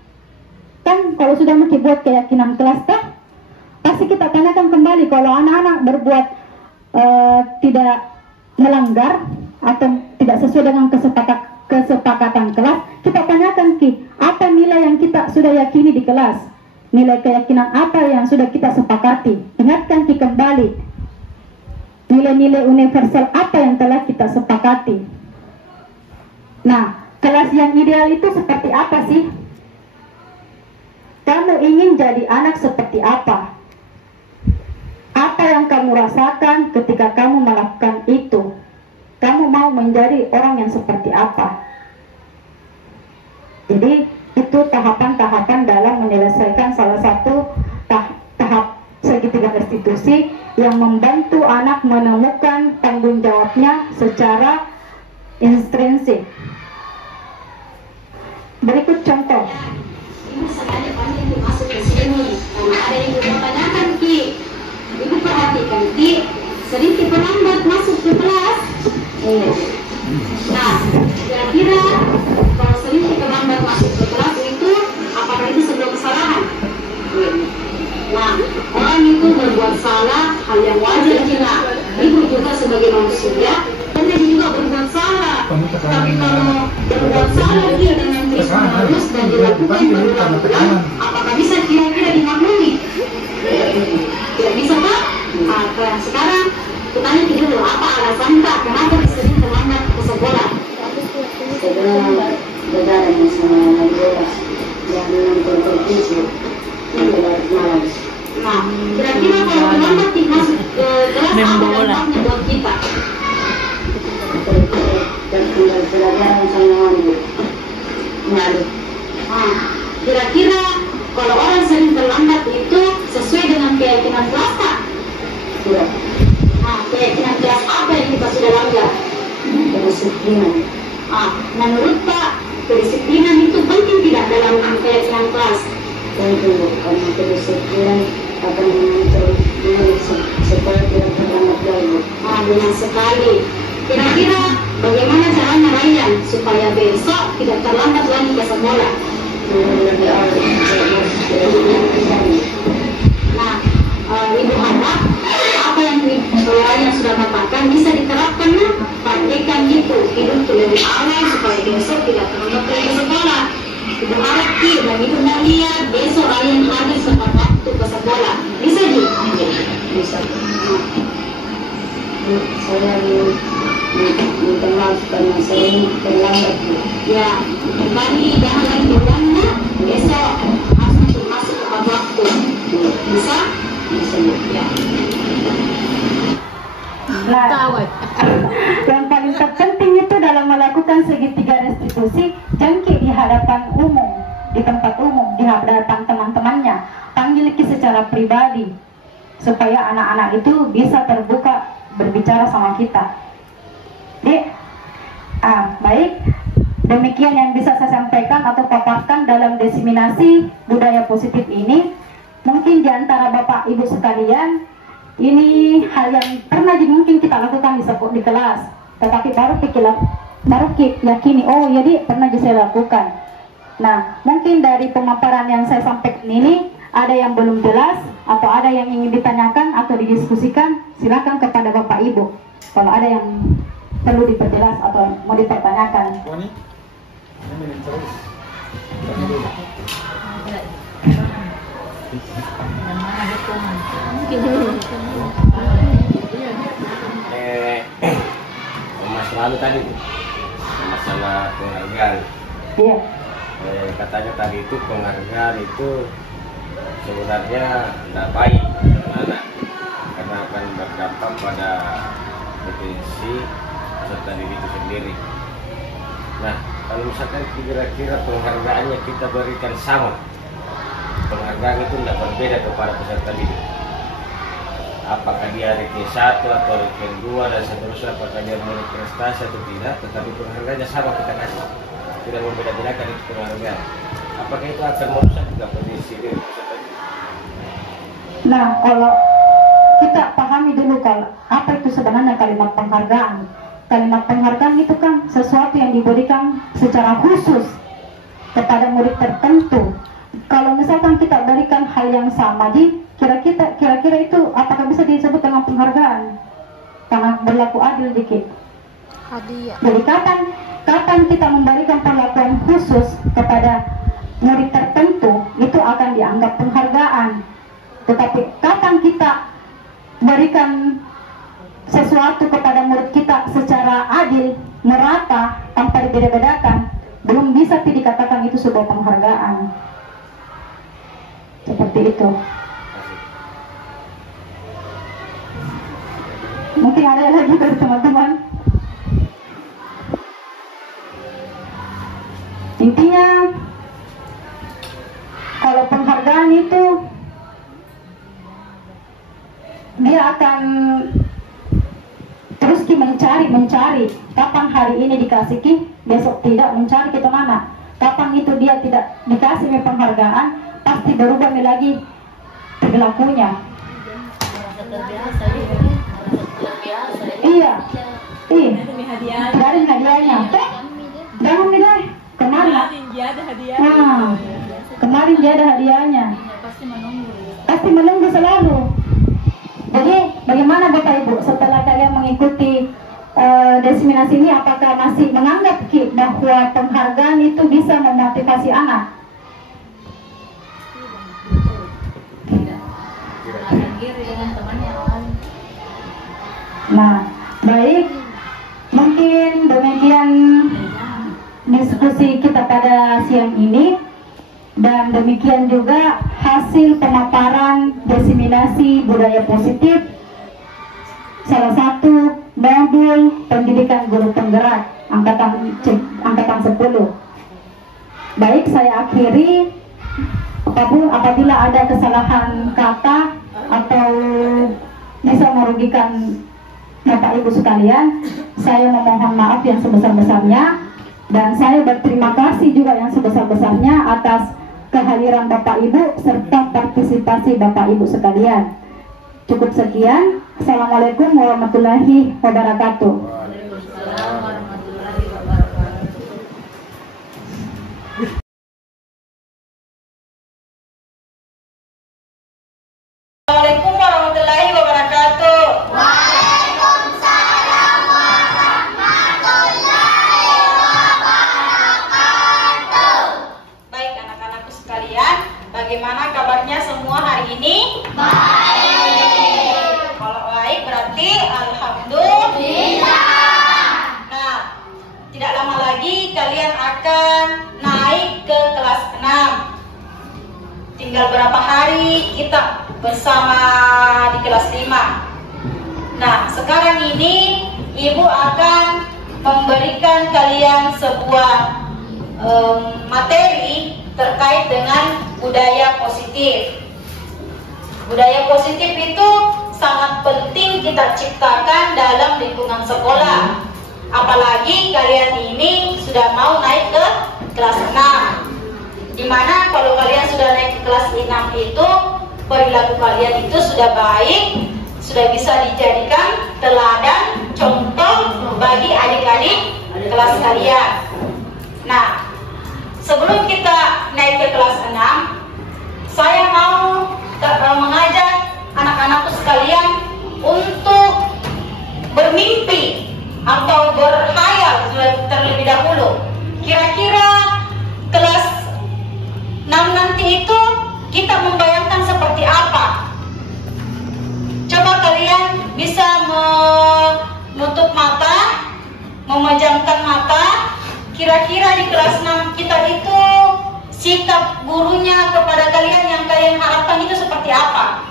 Kan kalau sudah buat keyakinan kelas pasti kita tanyakan kembali kalau anak-anak berbuat tidak melanggar atau tidak sesuai dengan kesepakatan kelas, kita tanyakan apa nilai yang kita sudah yakini di kelas, nilai keyakinan apa yang sudah kita sepakati. Ingatkan kembali nilai-nilai universal apa yang telah kita sepakati. Nah, kelas yang ideal itu seperti apa sih? Kamu ingin jadi anak seperti apa? Apa yang kamu rasakan ketika kamu melakukan itu? Kamu mau menjadi orang yang seperti apa? Jadi itu tahapan-tahapan dalam menyelesaikan salah satu tahap segitiga restitusi yang membantu anak menemukan tanggung jawabnya secara intrinsik. Berikut contoh. Ini sekali pandai masuk ke sini, karena ada yang bertanyakan Ibu perhatikan sedikit terlambat masuk ke kelas. Nah, kira-kira kalau sedikit terlambat masuk ke kelas itu, apakah itu sebuah kesalahan? Nah, orang itu berbuat salah, hal yang wajar jika ibu juga sebagai manusia, dan dia juga berbuat salah. Tapi kalau berbuat salah dia dengan terus dan dilakukan berulang-ulang, apakah bisa kira-kira dimaklumi? Tidak bisa Pak? Nah, sekarang kita tanya dulu apa alasan Pak kenapa sering terlambat ke sekolah? Sebenarnya negara yang sama Madura yang nonton televisi malam. Nah, kira-kira kalau terlambat masuk ke kelas apa dampaknya buat kita? Tinggal pelajaran sama malu. Nah, kira-kira kalau orang sering terlambat itu sesuai dengan keyakinan kelas Pak? Tidak. Nah, keyakinan kelas apa yang kita sudah langgar? Kedisiplinan. Menurut Pak, kedisiplinan itu penting tidak dalam keyakinan kelas? Penting, karena kedisiplinan akan mengatur supaya tidak terlambat lagi. Benar sekali. Kira-kira bagaimana caranya Ryan supaya besok tidak terlambat lagi ke sekolah? Nah, Ibu harap apa yang Ryan sudah katakan bisa diterapkan, praktekkan itu hidup lebih awal supaya besok tidak terlambat lagi ke sekolah. Ibu harap dan Ibu melihat besok Ryan hadir tepat waktu ke sekolah. Bisa Bisa. Saya minta maaf karena saya terlambat. Ya, kembali jangan lagi diulangnya. Besok harus masuk tepat waktu. Bisa? Bisa. Ya. Nah, yang paling terpenting itu dalam melakukan segitiga restitusi, jangkit di hadapan umum, di tempat umum, di hadapan teman-temannya, panggil secara pribadi, supaya anak-anak itu bisa terbuka berbicara sama kita. Baik, demikian yang bisa saya sampaikan atau paparkan dalam diseminasi budaya positif ini. Mungkin di antara Bapak Ibu sekalian, ini hal yang pernah mungkin kita lakukan di kelas, tetapi baru yakini, oh jadi pernah saya lakukan. Nah, mungkin dari pemaparan yang saya sampaikan ini, ada yang belum jelas atau ada yang ingin ditanyakan atau didiskusikan, silakan kepada Bapak Ibu. Kalau ada yang perlu diperjelas atau mau dipertanyakan. Mas lalu tadi masalah penghargaan. Iya. Katanya tadi itu penghargaan itu sebenarnya tidak baik anak, karena akan berdampak pada definisi peserta didik itu sendiri. Nah, Kalau misalkan kira-kira penghargaannya kita berikan sama, penghargaan itu tidak berbeda kepada peserta didik. Apakah dia hari ke-1 atau hari ke-2 dan seterusnya, apakah dia menurut prestasi atau tidak, tetapi penghargaannya sama kita kasih. Tidak membeda-bedakan itu penghargaan. Apakah itu akan merusak juga kondisi diri peserta didik? Nah, kalau kita pahami dulu kalau apa itu sebenarnya kalimat penghargaan. Kalimat penghargaan itu kan sesuatu yang diberikan secara khusus kepada murid tertentu. Kalau misalkan kita berikan hal yang sama, kira-kira itu apakah bisa disebut dengan penghargaan? Karena berlaku adil dikit. Hadiah. Jadi kapan kita memberikan perlakuan khusus kepada murid tertentu, itu akan dianggap penghargaan. Tetapi kapan kita berikan sesuatu kepada murid kita secara adil, merata, tanpa dibeda-bedakan, belum bisa dikatakan itu sebuah penghargaan. Seperti itu. Mungkin ada lagi dari teman-teman. Intinya, kalau penghargaan itu dia akan terus mencari kapan hari ini dikasih besok tidak, mencari ke mana. Kapan itu dia tidak dikasih penghargaan, pasti berubah lagi perilakunya. Iya, tidak ada hadiahnya. Jangan deh, kemarin dia ada hadiahnya. Pasti menunggu selalu. Jadi bagaimana Bapak Ibu setelah kalian mengikuti diseminasi ini, apakah masih menganggap bahwa penghargaan itu bisa memotivasi anak? Nah, baik, mungkin demikian diskusi kita pada siang ini. Dan demikian juga hasil pemaparan diseminasi budaya positif, salah satu modul pendidikan guru penggerak angkatan 10. Baik, saya akhiri. Apabila ada kesalahan kata atau bisa merugikan Bapak Ibu sekalian, saya memohon maaf yang sebesar-besarnya, dan saya berterima kasih juga yang sebesar-besarnya atas kehadiran Bapak Ibu serta partisipasi Bapak Ibu sekalian. Cukup sekian. Assalamualaikum warahmatullahi wabarakatuh. Waalaikumsalam warahmatullahi wabarakatuh. Assalamualaikum warahmatullahi wabarakatuh. Waalaikumsalam warahmatullahi wabarakatuh. Baik anak-anakku sekalian, bagaimana kabarnya semua hari ini? Baik. Kalau baik berarti alhamdulillah. Nah, tidak lama lagi kalian akan naik ke kelas 6. Tinggal berapa hari kita bersama di kelas 5. Nah, sekarang ini Ibu akan memberikan kalian sebuah materi terkait dengan budaya positif. Budaya positif itu sangat penting kita ciptakan dalam lingkungan sekolah. Apalagi kalian ini sudah mau naik ke kelas 6. Dimana kalau kalian sudah naik ke kelas 6 itu, perilaku kalian itu sudah baik, sudah bisa dijadikan teladan, contoh bagi adik-adik kelas kalian. Nah, sebelum kita naik ke kelas 6, saya mau mengajak anak-anakku sekalian untuk bermimpi atau berkhayal terlebih dahulu. Kira-kira kelas 6 nanti itu kita membayangkan seperti apa? Coba kalian bisa menutup mata, memejamkan mata. Kira-kira di kelas 6 kita itu sikap gurunya kepada kalian yang kalian harapkan itu seperti apa?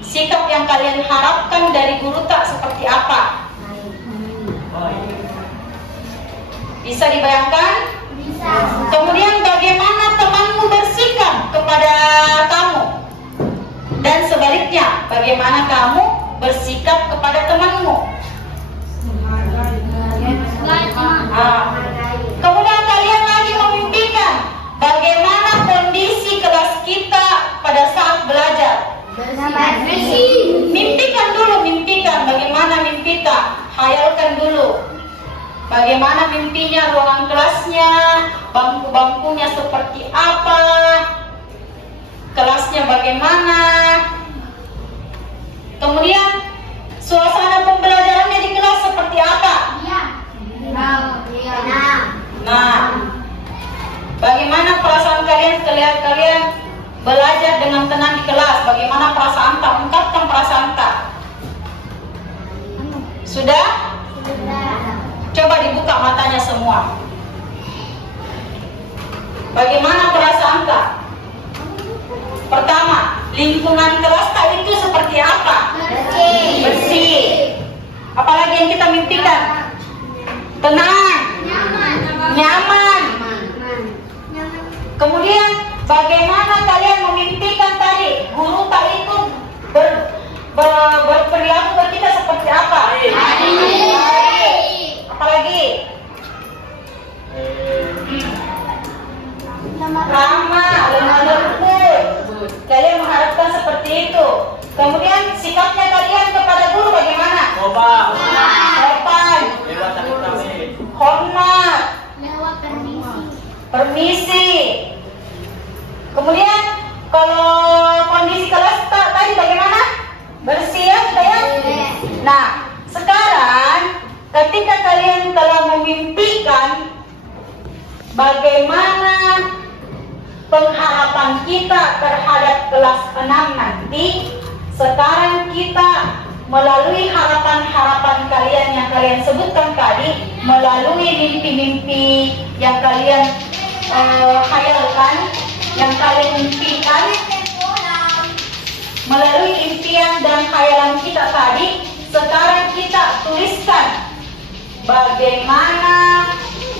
Sikap yang kalian harapkan dari guru tak seperti apa? Bisa dibayangkan? kepada temanmu. Kemudian kalian lagi memimpikan bagaimana kondisi kelas kita pada saat belajar. Mimpikan dulu, mimpikan bagaimana mimpi kita. Hayalkan dulu bagaimana mimpinya ruangan kelasnya, bangku-bangkunya seperti apa, kelasnya bagaimana. Kemudian suasana pembelajarannya di kelas seperti apa? Nah, bagaimana perasaan kalian belajar dengan tenang di kelas? Bagaimana perasaan tak? Ungkapkan perasaan tak. Sudah? Coba dibuka matanya semua. Bagaimana perasaan tak? Pertama, lingkungan kelas tak itu seperti apa? Bersih. Apalagi yang kita mimpikan? Tenang, nyaman. Kemudian bagaimana kalian memimpikan tadi guru tak itu berperilaku ke kita seperti apa? Apalagi? Ramah, lemah lembut. Kalian mengharapkan seperti itu. Kemudian sikapnya kalian kepada guru bagaimana? Sopan, hormat, permisi. Kemudian kalau kondisi kelas tadi bagaimana? Bersih ya kita ya? Nah, sekarang ketika kalian telah memimpikan bagaimana pengharapan kita terhadap kelas 6 nanti, sekarang kita melalui harapan-harapan kalian yang kalian sebutkan tadi, melalui mimpi-mimpi yang kalian hayalkan, yang kalian mimpikan, melalui impian dan khayalan kita tadi, sekarang kita tuliskan bagaimana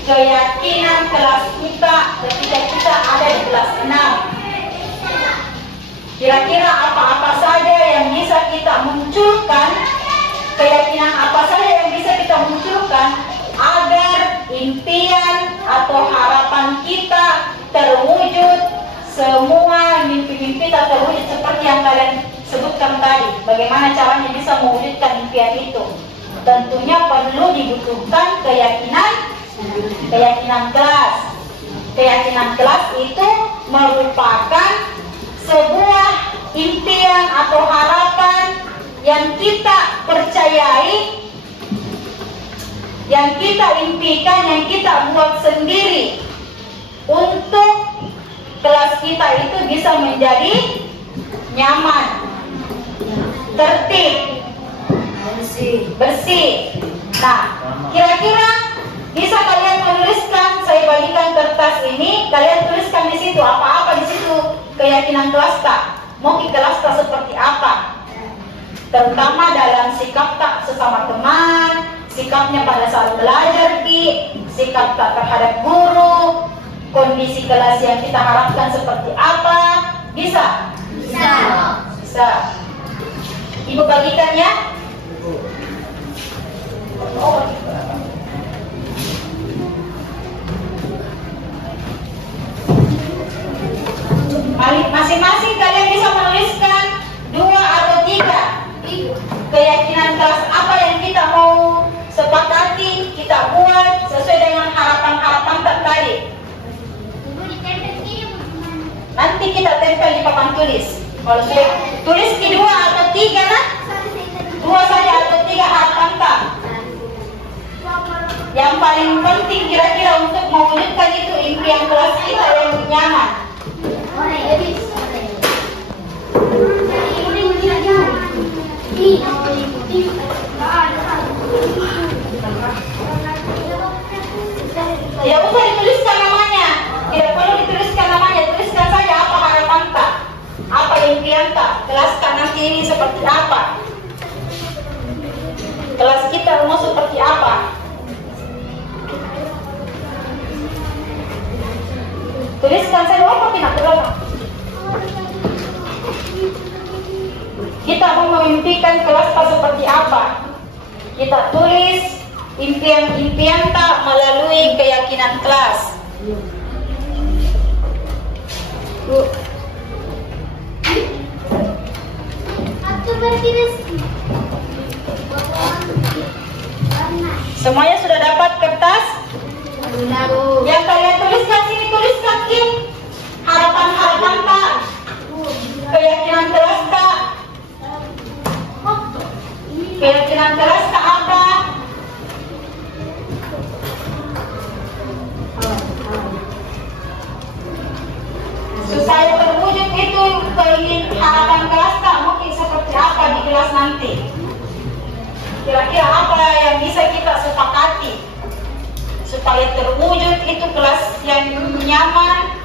keyakinan kelas kita ketika kita ada di kelas 6. Kira-kira apa-apa saja yang bisa kita munculkan, keyakinan apa saja yang bisa kita munculkan agar impian atau harapan kita terwujud, semua mimpi-mimpi kita terwujud seperti yang kalian sebutkan tadi. Bagaimana caranya bisa mewujudkan impian itu? Tentunya perlu dibutuhkan keyakinan kelas. Keyakinan kelas itu merupakan sebuah impian atau harapan yang kita percayai, yang kita impikan, yang kita buat sendiri untuk kelas kita itu bisa menjadi nyaman, tertib, bersih. Nah, kira-kira bisa kalian menuliskan, saya bagikan kertas ini, kalian tuliskan di situ apa-apa di situ keyakinan kelas tak. Mau ke kelas tak seperti apa? Terutama dalam sikap tak sesama teman, sikapnya pada saat belajar sikap tak terhadap guru, kondisi kelas yang kita harapkan seperti apa? Bisa? Bisa. Ibu bagikan ya? Masing-masing kalian bisa menuliskan 2 atau 3 keyakinan kelas apa yang kita mau sepakati, kita buat sesuai dengan harapan-harapan tadi. Nanti kita tempel di papan tulis. Kalau sudah tulis 2 atau 3 nah? 2 saja atau 3 harapan tak. Yang paling penting kira-kira untuk mewujudkan itu impian kelas kita yang nyaman. Tidak usah dituliskan namanya, tidak perlu dituliskan namanya, tuliskan saja apa harapan tak, apa impian tak, kelaskan nanti ini seperti apa, kelas kita mau seperti apa. Tuliskan saja apa tidak terlalu. Kita mau memimpikan kelas seperti apa. kita tulis impian-impian tak melalui keyakinan kelas. Semuanya sudah dapat kertas? Yang kalian tuliskan sini, tuliskan in. Harapan-harapan tak? Keyakinan kelas tak? Keyakinan kelas tak apa? Supaya terwujud itu keingin harapan kelas tak, mungkin seperti apa di kelas nanti? Kira-kira apa yang bisa kita sepakati supaya terwujud itu kelas yang nyaman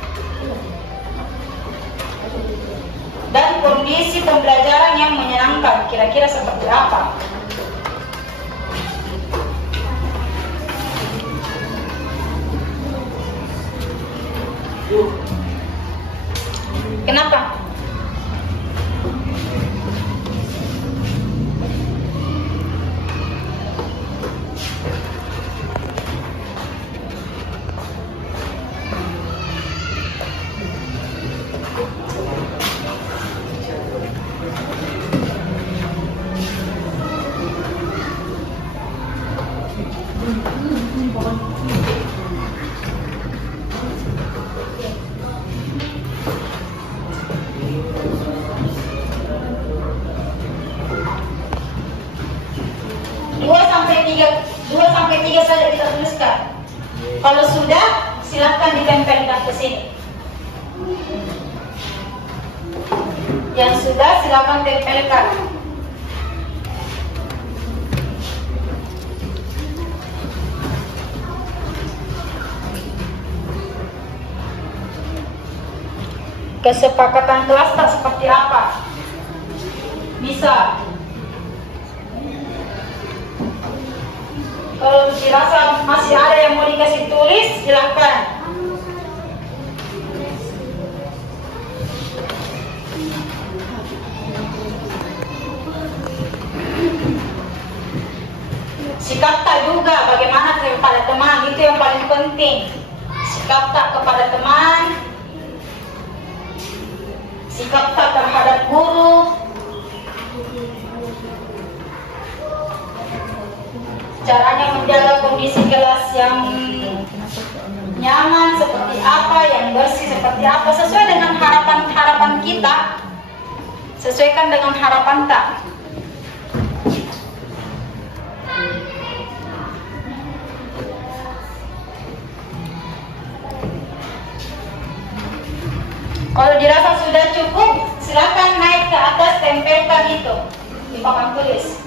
dan kondisi pembelajaran yang menyenangkan? Kira-kira seperti apa? Kenapa? Dua sampai tiga saja kita tuliskan. Kalau sudah, silahkan ditempelkan ke sini. Yang sudah, silahkan tempelkan. Kesepakatan kelas tak seperti apa? Bisa. Kalau dirasa masih ada yang mau dikasih tulis, silahkan. Sikap tak juga bagaimana kepada teman, itu yang paling penting. Sikap tak kepada teman, sikap tak terhadap guru, caranya menjaga kondisi kelas yang nyaman seperti apa, yang bersih seperti apa, sesuai dengan harapan kita. Sesuaikan dengan harapan tak. Kalau dirasa sudah cukup, silakan naik ke atas, tempelkan itu di papan tulis.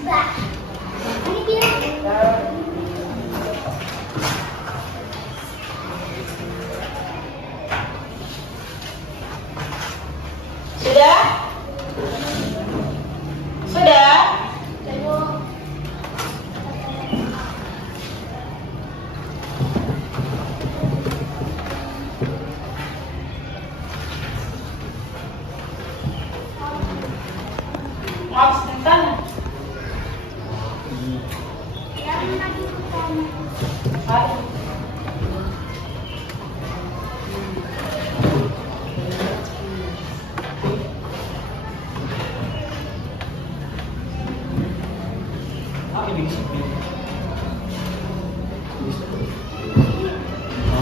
Sudah? Sudah? Maaf sebentar.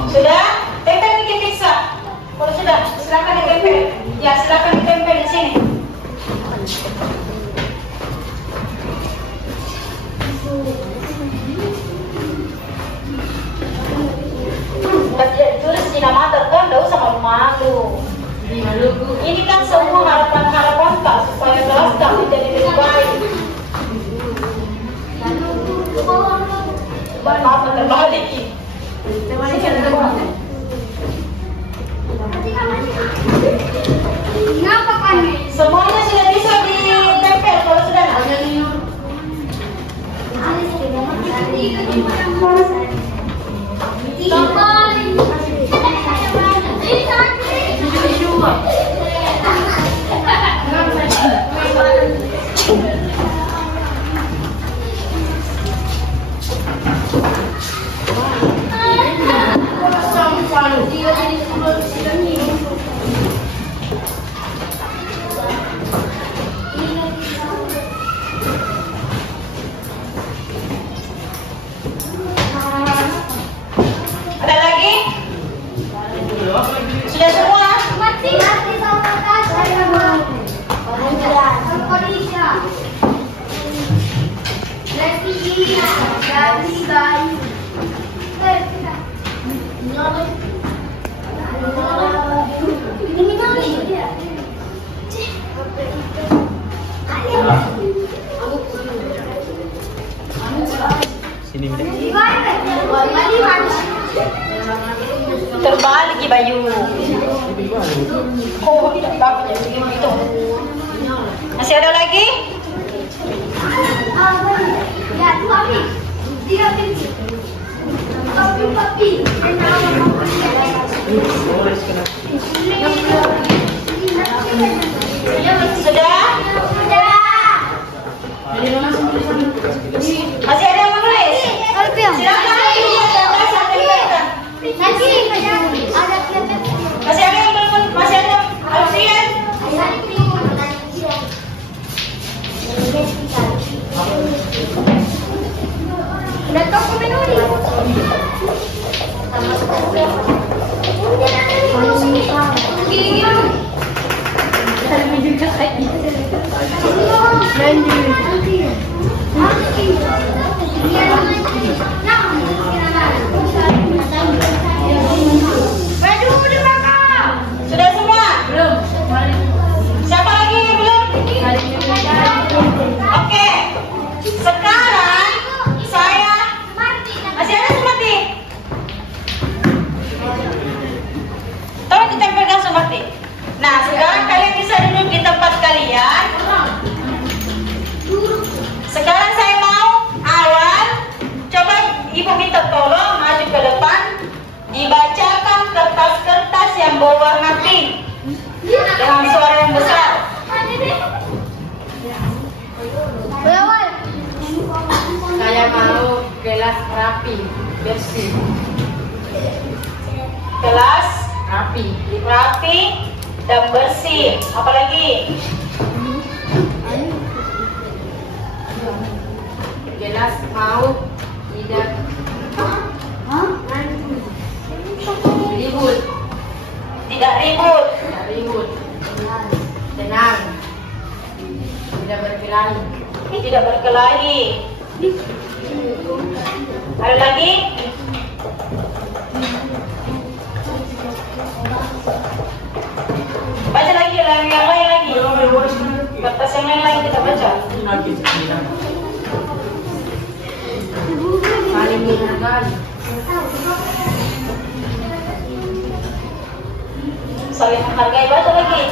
Sudah? Tempel bikin pizza. Kalau sudah, silakan ditempel. Ya, silakan ditempel di sini. Tulis Cina mata kan, tidak usah malu-malu. Ini kan semua harapan-harapan tak supaya kelas tak menjadi lebih baik. Maaf terbalik. Semuanya sudah bisa ditempel kalau sudah ada. Sini terbalik di Bayu. Oh, tidak dapat gitu. Masih ada lagi? Sudah? Masih ada yang menulis? Silakan. Masih ada yang belum? Masih ada yang Alfian? Udah tahu komen ini? Sudah semua? Belum. Siapa lagi yang belum? Oke. Sekarang saya masih ada Sumarti. Tolong ditempelkan Sumarti. Nah, sekarang kalian bisa duduk di tempat kalian. Sekarang saya mau awal, coba ibu minta tolong maju ke depan, dibacakan kertas-kertas yang berwarna pink dengan suara yang besar. Saya mau kelas rapi, bersih. Kelas Rapi. rapi dan bersih. Apalagi? Kelas mau tidak ribut. Tidak ribut. Tidak ribut. Tenang. Tidak berkelahi. Tidak berkelahi. Ada lagi? Baca lagi yang lain lagi. Kertas yang lain kita baca. Saling menghargai. Saling menghargai. Baca lagi.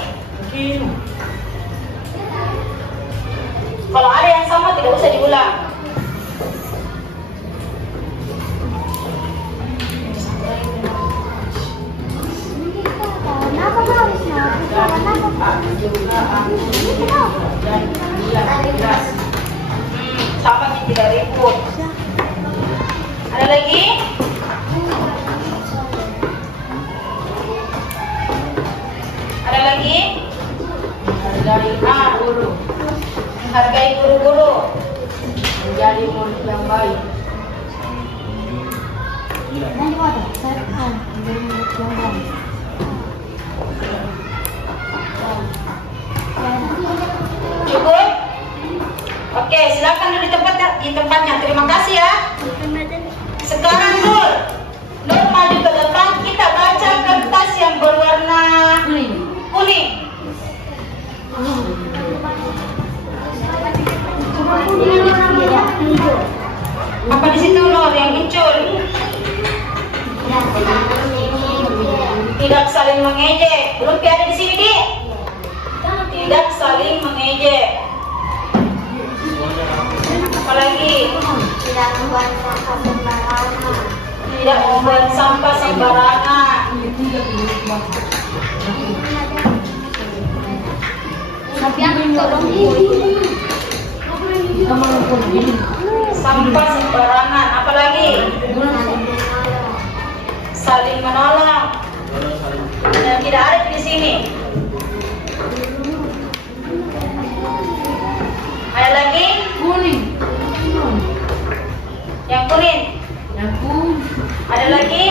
Kalau ada yang sama tidak usah diulang. Sama tidak ribut. Ada lagi? Ada lagi? Hargai guru. Menghargai guru-guru. Menjadi murid yang baik. Cukup? Oke, silakan duduk di tempatnya. Terima kasih ya. Sekarang Nur maju ke depan. Kita baca kertas yang berwarna kuning. Apa di situ Nur yang muncul? Tidak saling mengejek. Belum ada di sini, Dik. Tidak saling mengejek. Apalagi? Tidak membuat sampah sembarangan. Tidak membuat sampah sembarangan. Tapi aku tolong Sampah sembarangan. Apalagi? Saling menolong. Dan tidak ada di sini. Ada lagi? kuning. Yang kuning. Ada lagi?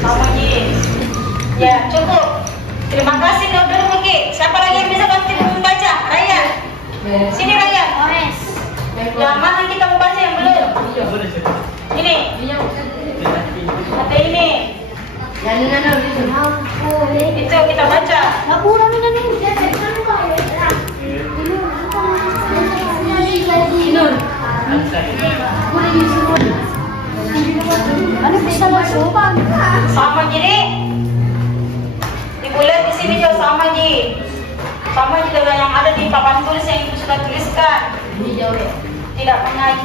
Mamaji. Ya, cukup. Terima kasih dokter Muki. Siapa lagi yang bisa bantu membaca? Raya. Sini Raya. Yang mana kita membaca yang belum? Ini. Atau ini. Itu kita baca. Sama jadi. Dibulat di sini juga sama ji. Sama juga dengan yang ada di papan tulis yang itu sudah tuliskan. Tidak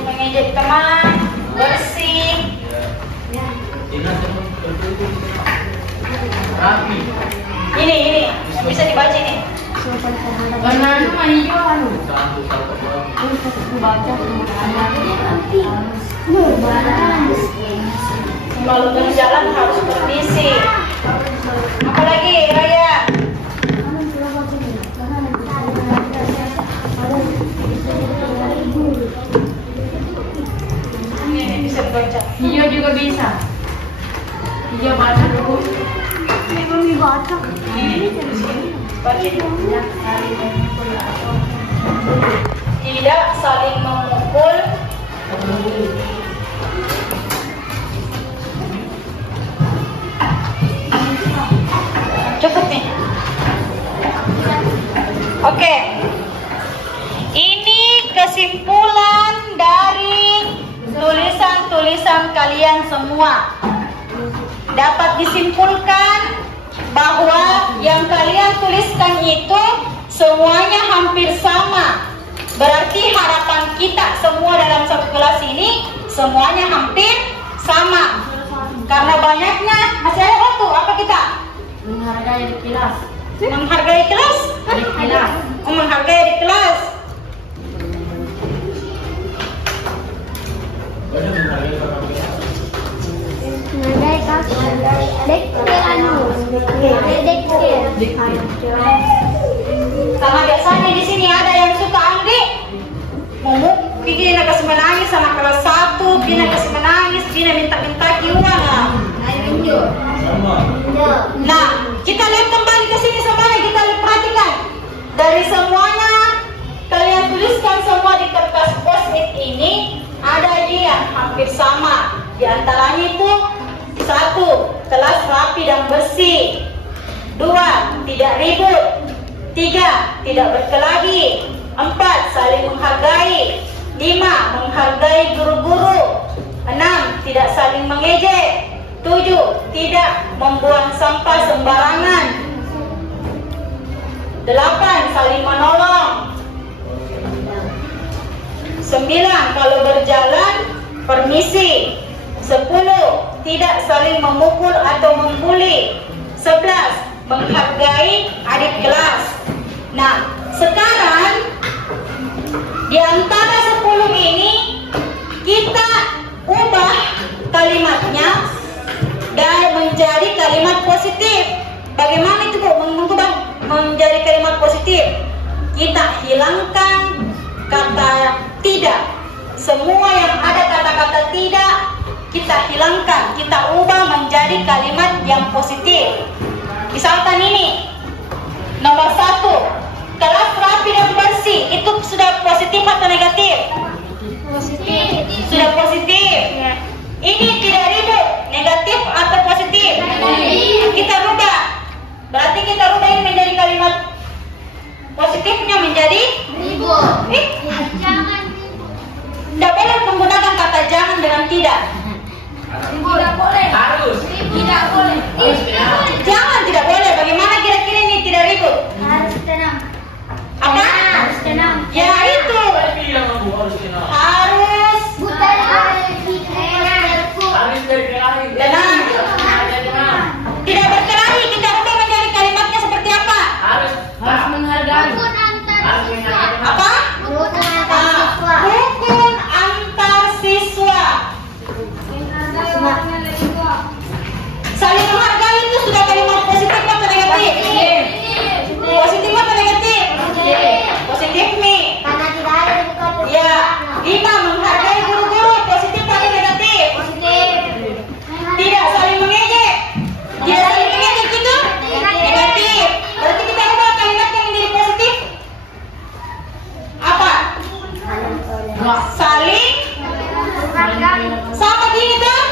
mengejek teman, bersih. Ini bisa dibaca ini. Warna hijau anu. Kalau berjalan harus permisi. Apalagi Raya? Ini bisa dibaca. Hijau juga bisa. Hijau baca dulu. Ini baca. Tidak saling memukul. Cukup nih. Oke. Ini kesimpulan dari tulisan-tulisan kalian semua. Dapat disimpulkan bahwa yang kalian tuliskan itu semuanya hampir sama. Berarti harapan kita semua dalam satu kelas ini semuanya hampir sama. Karena banyaknya masih ada waktu. Apa kita? Menghargai di kelas. Menghargai kelas? Di kelas. Oh, menghargai di kelas. Karena biasanya di sini ada yang suka Andi momok, bikin nak kasih menangis sama kelas 1, bina kasih menangis, bina minta-minta uang. Nah, kita lihat kembali ke sini semuanya, kita lihat perhatikan. Dari semuanya kalian tuliskan semua di kertas post-it ini ada yang hampir sama. Di antaranya itu 1. Kelas rapi dan bersih. 2. Tidak ribut. 3. Tidak berkelahi. 4. Saling menghargai. 5. Menghargai guru-guru. 6. Tidak saling mengejek. 7. Tidak membuang sampah sembarangan. 8. Saling menolong. 9. Kalau berjalan permisi. 10. Tidak saling memukul atau membuli. 11. Menghargai adik kelas. Nah, sekarang di antara 10 ini kita ubah kalimatnya dan menjadi kalimat positif. Bagaimana itu Bu mengubah menjadi kalimat positif? Kita hilangkan kata tidak. Semua yang ada kata-kata tidak kita hilangkan, kita ubah menjadi kalimat yang positif. Misalkan ini nomor 1, kelas rapi dan bersih, itu sudah positif atau negatif? Positif. Sudah positif. Ini tidak ribut, negatif atau positif? Negatif. Kita rubah. Berarti kita rubah ini menjadi kalimat positifnya menjadi Ribut. jangan. Tidak boleh menggunakan kata jangan dengan tidak. Tidak boleh. Harus. Tidak boleh. Jangan tidak boleh. Bagaimana kira-kira ini tidak ribut? Harus tenang. Apa? Harus tenang. Ya itu. Harus Bukan tenang. Tidak berkelahi. Kita rubah menjadi kalimatnya seperti apa? Harus menghargai. Apa? Rukun antar siswa. Saling menghargai itu sudah kalimat positif atau negatif? Positif atau negatif? Positif nih. Karena tidak ada bukan Ya. 5. Menghargai guru-guru. Positif atau negatif? Tidak saling mengejek. Tidak saling mengejek itu? Negatif. Berarti kita ubah kalimatnya menjadi positif. Apa? Saling sama gini tuh.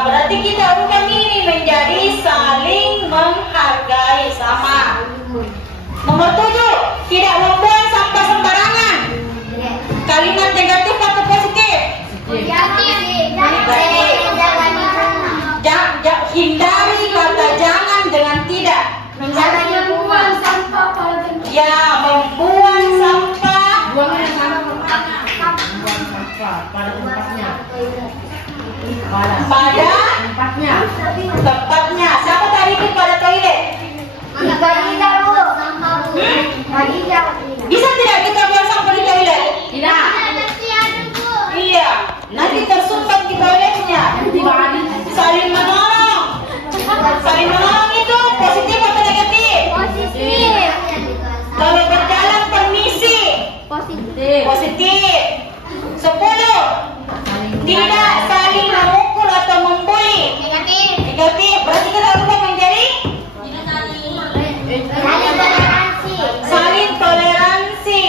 Berarti kita ubah ini menjadi saling menghargai sama. Nomor 7, tidak membuang sampah sembarangan. Kalimat negatif atau positif? sampah pada tempatnya. Pada Tempatnya. tempatnya. Siapa tadi itu pada toilet? Bisa tidak kita buang sampah di toilet? Tidak. Iya. Nanti tersumbat di toiletnya. Saling menolong. Saling menolong itu positif atau negatif? Kalau berjalan permisi. Positif. 10. Tidak saling memukul atau membuli. Negatif. Berarti kita ubah menjadi saling toleransi.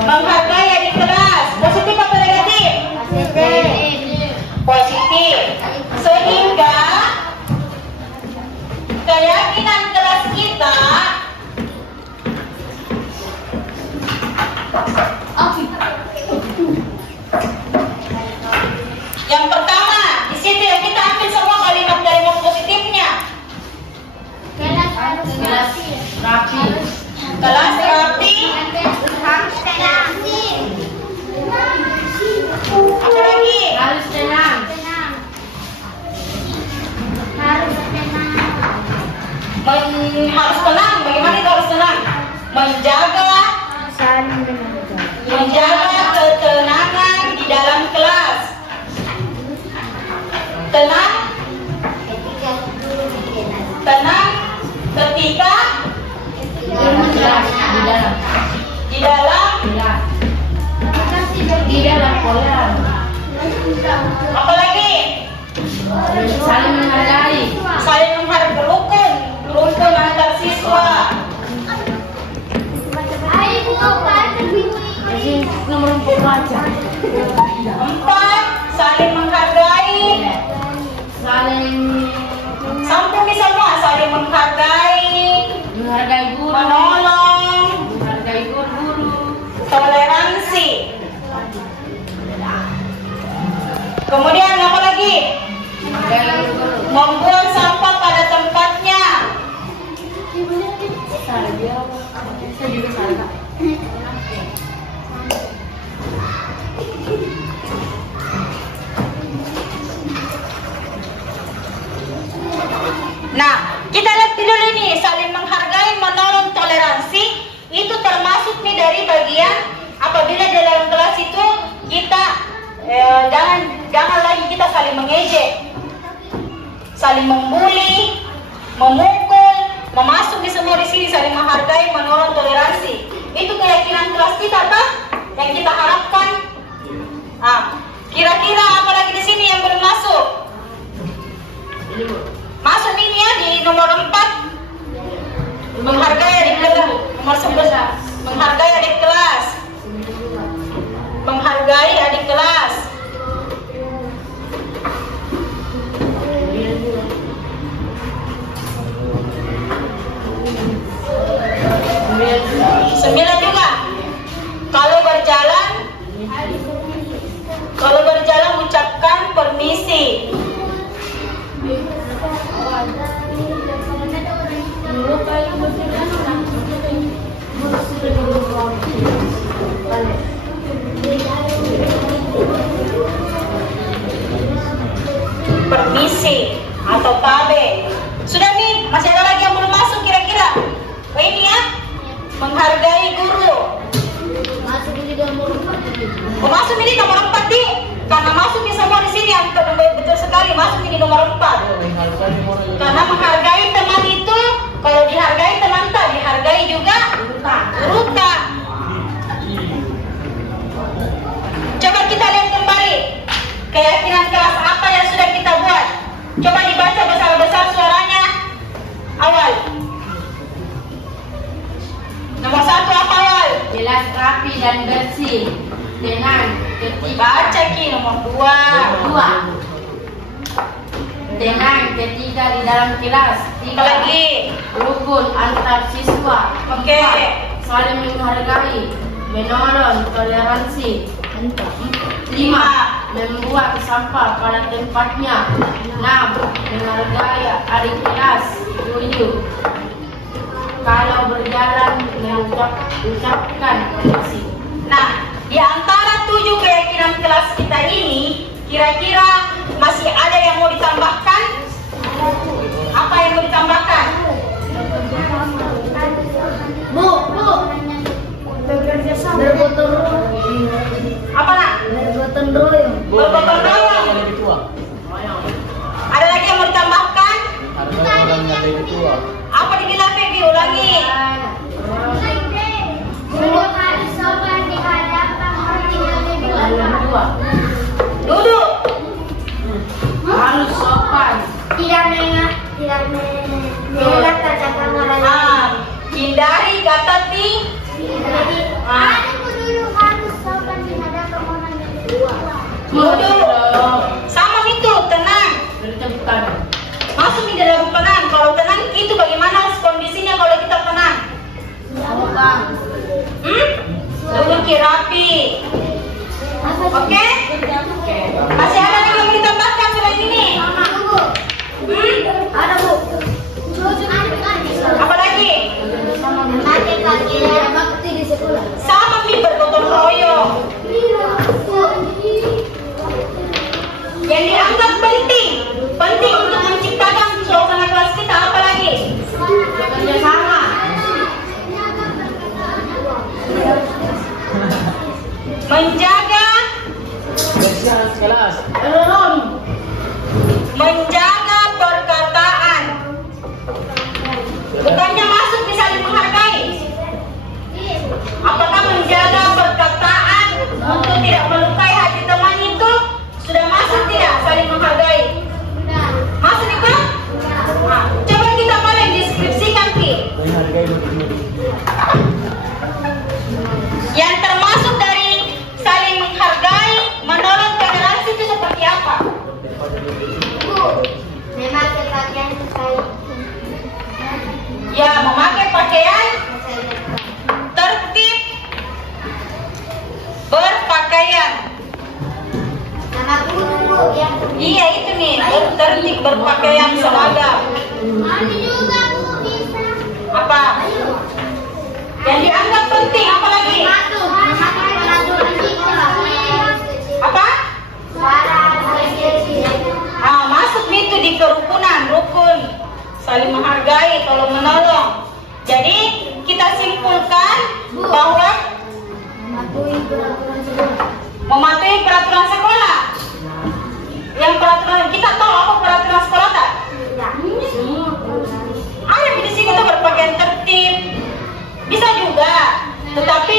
Menghargai adik kelas. Positif atau negatif? Positif. Sehingga keyakinan kelas kita yang pertama, di situ yang kita ambil semua kalimat-kalimat positifnya. Kelas rapi. Kelas rapi. Apa lagi? Harus tenang. Harus tenang. Bagaimana itu harus tenang? Menjaga ketenangan di dalam kelas. Tenang ketika Di dalam kolam. apalagi Saling menghargai. saling menghargai, rukun antar siswa. Nomor 4 aja. 4, saling menghargai. Saling Sambung di semua, saling menghargai, menghargai guru. menolong, Menghargai guru. toleransi. Kemudian apa lagi? Menghargai guru. Membuang sampah pada tempatnya. Saya juga salah. Nah, kita lihat dulu ini, saling menghargai, menolong, toleransi. Itu termasuk nih dari bagian apabila dalam kelas itu kita jangan lagi kita saling mengejek, saling membuli, memukul, memasuk di semua di sini, saling menghargai, menolong, toleransi. Itu keyakinan kelas kita, apa yang kita harapkan. Kira-kira apa lagi di sini yang belum masuk? Masuk ini ya di nomor 4. Menghargai adik kelas. Nomor 11. Menghargai adik kelas. Menghargai adik kelas. Sembilan juga. Kalau berjalan ucapkan permisi. Permisi atau tabe. Sudah nih, masih ada lagi yang belum masuk kira-kira? Oh ini ya, menghargai guru. Masuk ini nomor 4 di, karena masuk di semua di sini yang betul sekali masuk ini nomor 4. Karena menghargai teman itu, kalau dihargai teman tak dihargai juga guru tak. Coba kita lihat kembali keyakinan kelas apa yang sudah kita buat. Coba dibaca besar-besar suaranya. Awal. Nomor 1 apa awal? Jelas, rapi dan bersih. Tenang. Baca Ki. Nomor 2. Tenang ketika di dalam kelas. Apa lagi? Rukun antar siswa. Oke. Saling menghargai, menolong, toleransi. 5. Membuang sampah pada tempatnya. 6. Menghargai adik kelas. 7. Kalau berjalan ucapkan. Nah, di antara 7 keyakinan kelas kita ini, kira-kira masih ada yang mau ditambahkan? Apa yang mau ditambahkan? Bu, bekerja sama. Bergotong royong. Apa nak? Bergotong royong. Bergotong royong. Ada lagi yang mau ditambahkan? Apa dibilang Febi? Ulangi. Harus sopan di hadapan orang yang lebih tua. Duduk. Harus sopan. Tidak mengelak kata-kata orang. Hindari kata Duduk harus sopan di hadapan orang yang lebih tua. duduk. Sama itu, tenang. Masuk di dalam tenang. Kalau tenang itu bagaimana kondisinya kalau kita tenang? Duduk rapi. Oke? Masih ada lagi yang mau ditambahkan selain ini? Ada Bu. Apa lagi? Bakti di sekolah. Sama bergotong royong. Yang dianggap penting untuk menciptakan suasana kelas kita apa lagi? Bekerja sama. Menjaga perkataan. Bukannya masuk di saling menghargai. Apakah menjaga perkataan untuk tidak melukai hati teman itu sudah masuk tidak saling menghargai? Masuk itu? Nah, coba kita mulai deskripsikan Ki. Yang termasuk dari saling menghargai, menolong toleransi itu seperti apa? Memakai pakaian sesuai. Ya, memakai pakaian tertib, berpakaian. Nama guru yang Iya itu nih, tertib berpakaian seragam. Mami juga Bu bisa. Apa? Yang dianggap penting apa lagi? Memakai peraturan kita. Apa? Masuk itu di kerukunan, rukun, saling menghargai, tolong menolong. Jadi kita simpulkan bahwa mematuhi peraturan sekolah. Yang peraturan kita tahu apa peraturan sekolah tak? Ada di sini tuh berpakaian tertib, bisa juga. Tetapi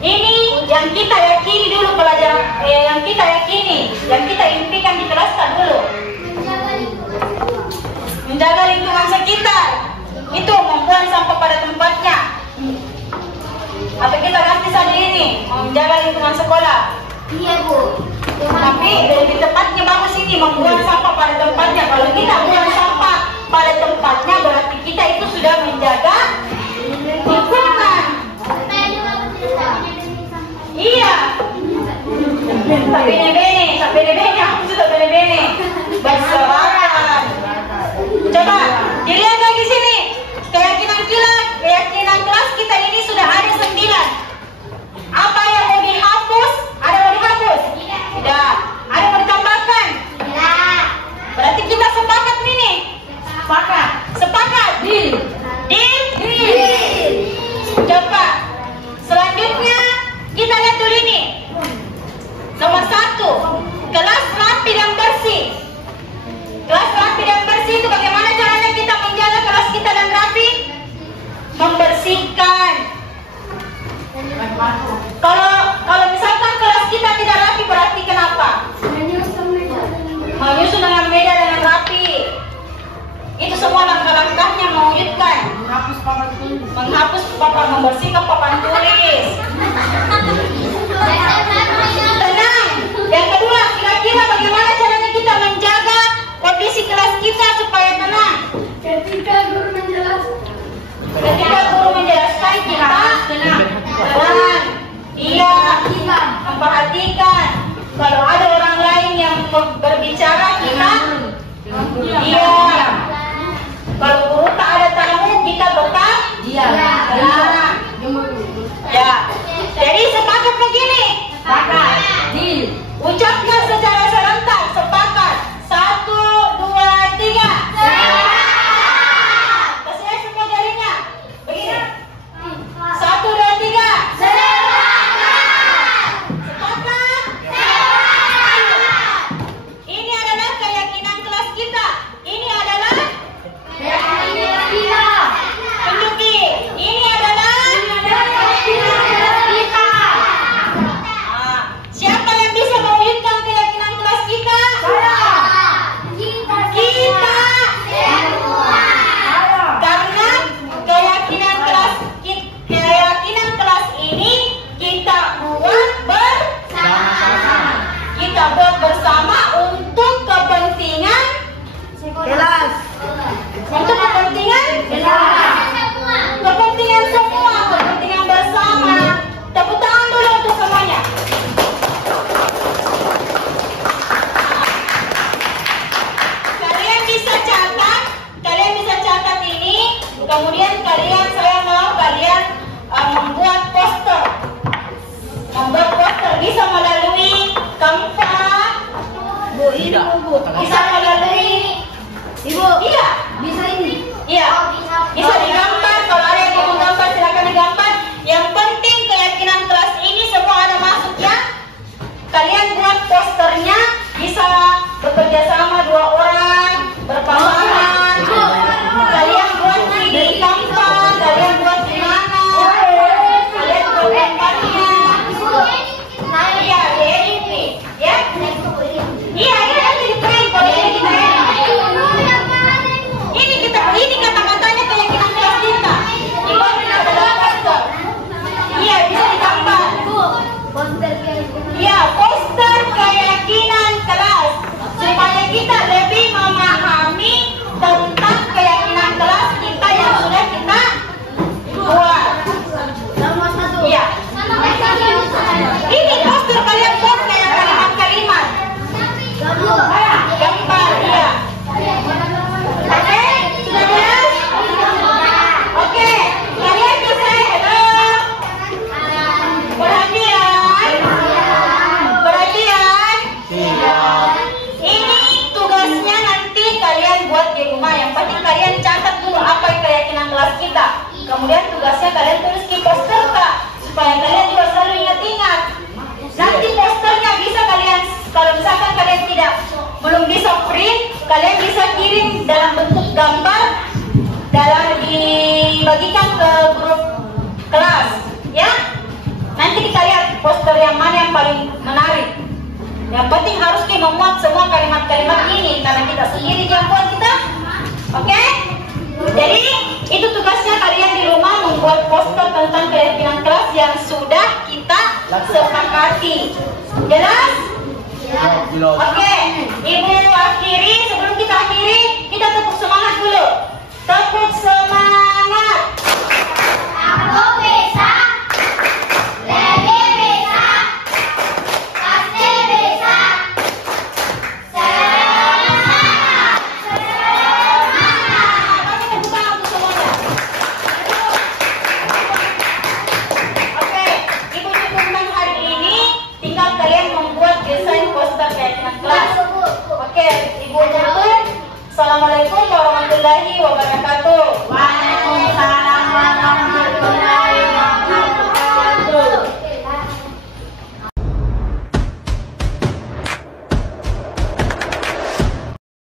ini yang kita yakini dulu pelajaran, yang kita yakini, yang kita impikan di kelas dulu. Menjaga lingkungan sekitar, itu membuang sampah pada tempatnya. Atau kita ganti saja ini, menjaga lingkungan sekolah. Iya Bu. Tapi lebih tepatnya bagus ini, membuang sampah pada tempatnya. Kalau kita buang sampah pada tempatnya, berarti kita itu sudah menjaga lingkungan. Iya. Sampai bene, aku sudah bene. Bersebaran. Coba dilihat lagi sini. Keyakinan kelas kita ini sudah ada 9. Apa yang mau dihapus? Ada mau dihapus? Tidak. Ada mau ditambahkan? Tidak. Berarti kita sepakat nih. Sepakat. Deal. Coba. Selanjutnya kita lihat dulu ini. Nomor 1, kelas rapi dan bersih. Kelas rapi dan bersih itu bagaimana caranya kita menjaga kelas kita dan rapi? Membersihkan. Kalau misalkan kelas kita tidak rapi, berarti kenapa? Menyusun dengan meja dengan rapi. Itu semua langkah-langkahnya mewujudkan. Menghapus papan, membersihkan papan tulis. Tenang. Yang kedua, kira-kira bagaimana caranya kita menjaga kondisi kelas kita supaya tenang? Ketika guru menjelaskan. Kita tenang. Iya, memperhatikan. Kalau ada orang lain yang berbicara, kita diam. Kalau guru tak ada tamu, kita tetap diam. bagikan ke grup kelas, ya. Nanti kita lihat poster yang mana yang paling menarik. Yang penting harus kita memuat semua kalimat-kalimat ini karena kita sendiri yang buat kita. Oke? Jadi itu tugasnya kalian di rumah membuat poster tentang keyakinan kelas yang sudah kita sepakati. Jelas? Oke, Ibu akhiri. Sebelum kita akhiri, kita tepuk semangat dulu. Tepuk semangat. Aku bisa, Lady bisa, pasti bisa. Semangat, semangat. Tepuk tangan untuk semuanya. Oke, Ibu cukupkan hari ini. Tinggal kalian membuat desain poster keyakinan kelas. Oke, Ibu tutup. Assalamualaikum warahmatullahi wabarakatuh.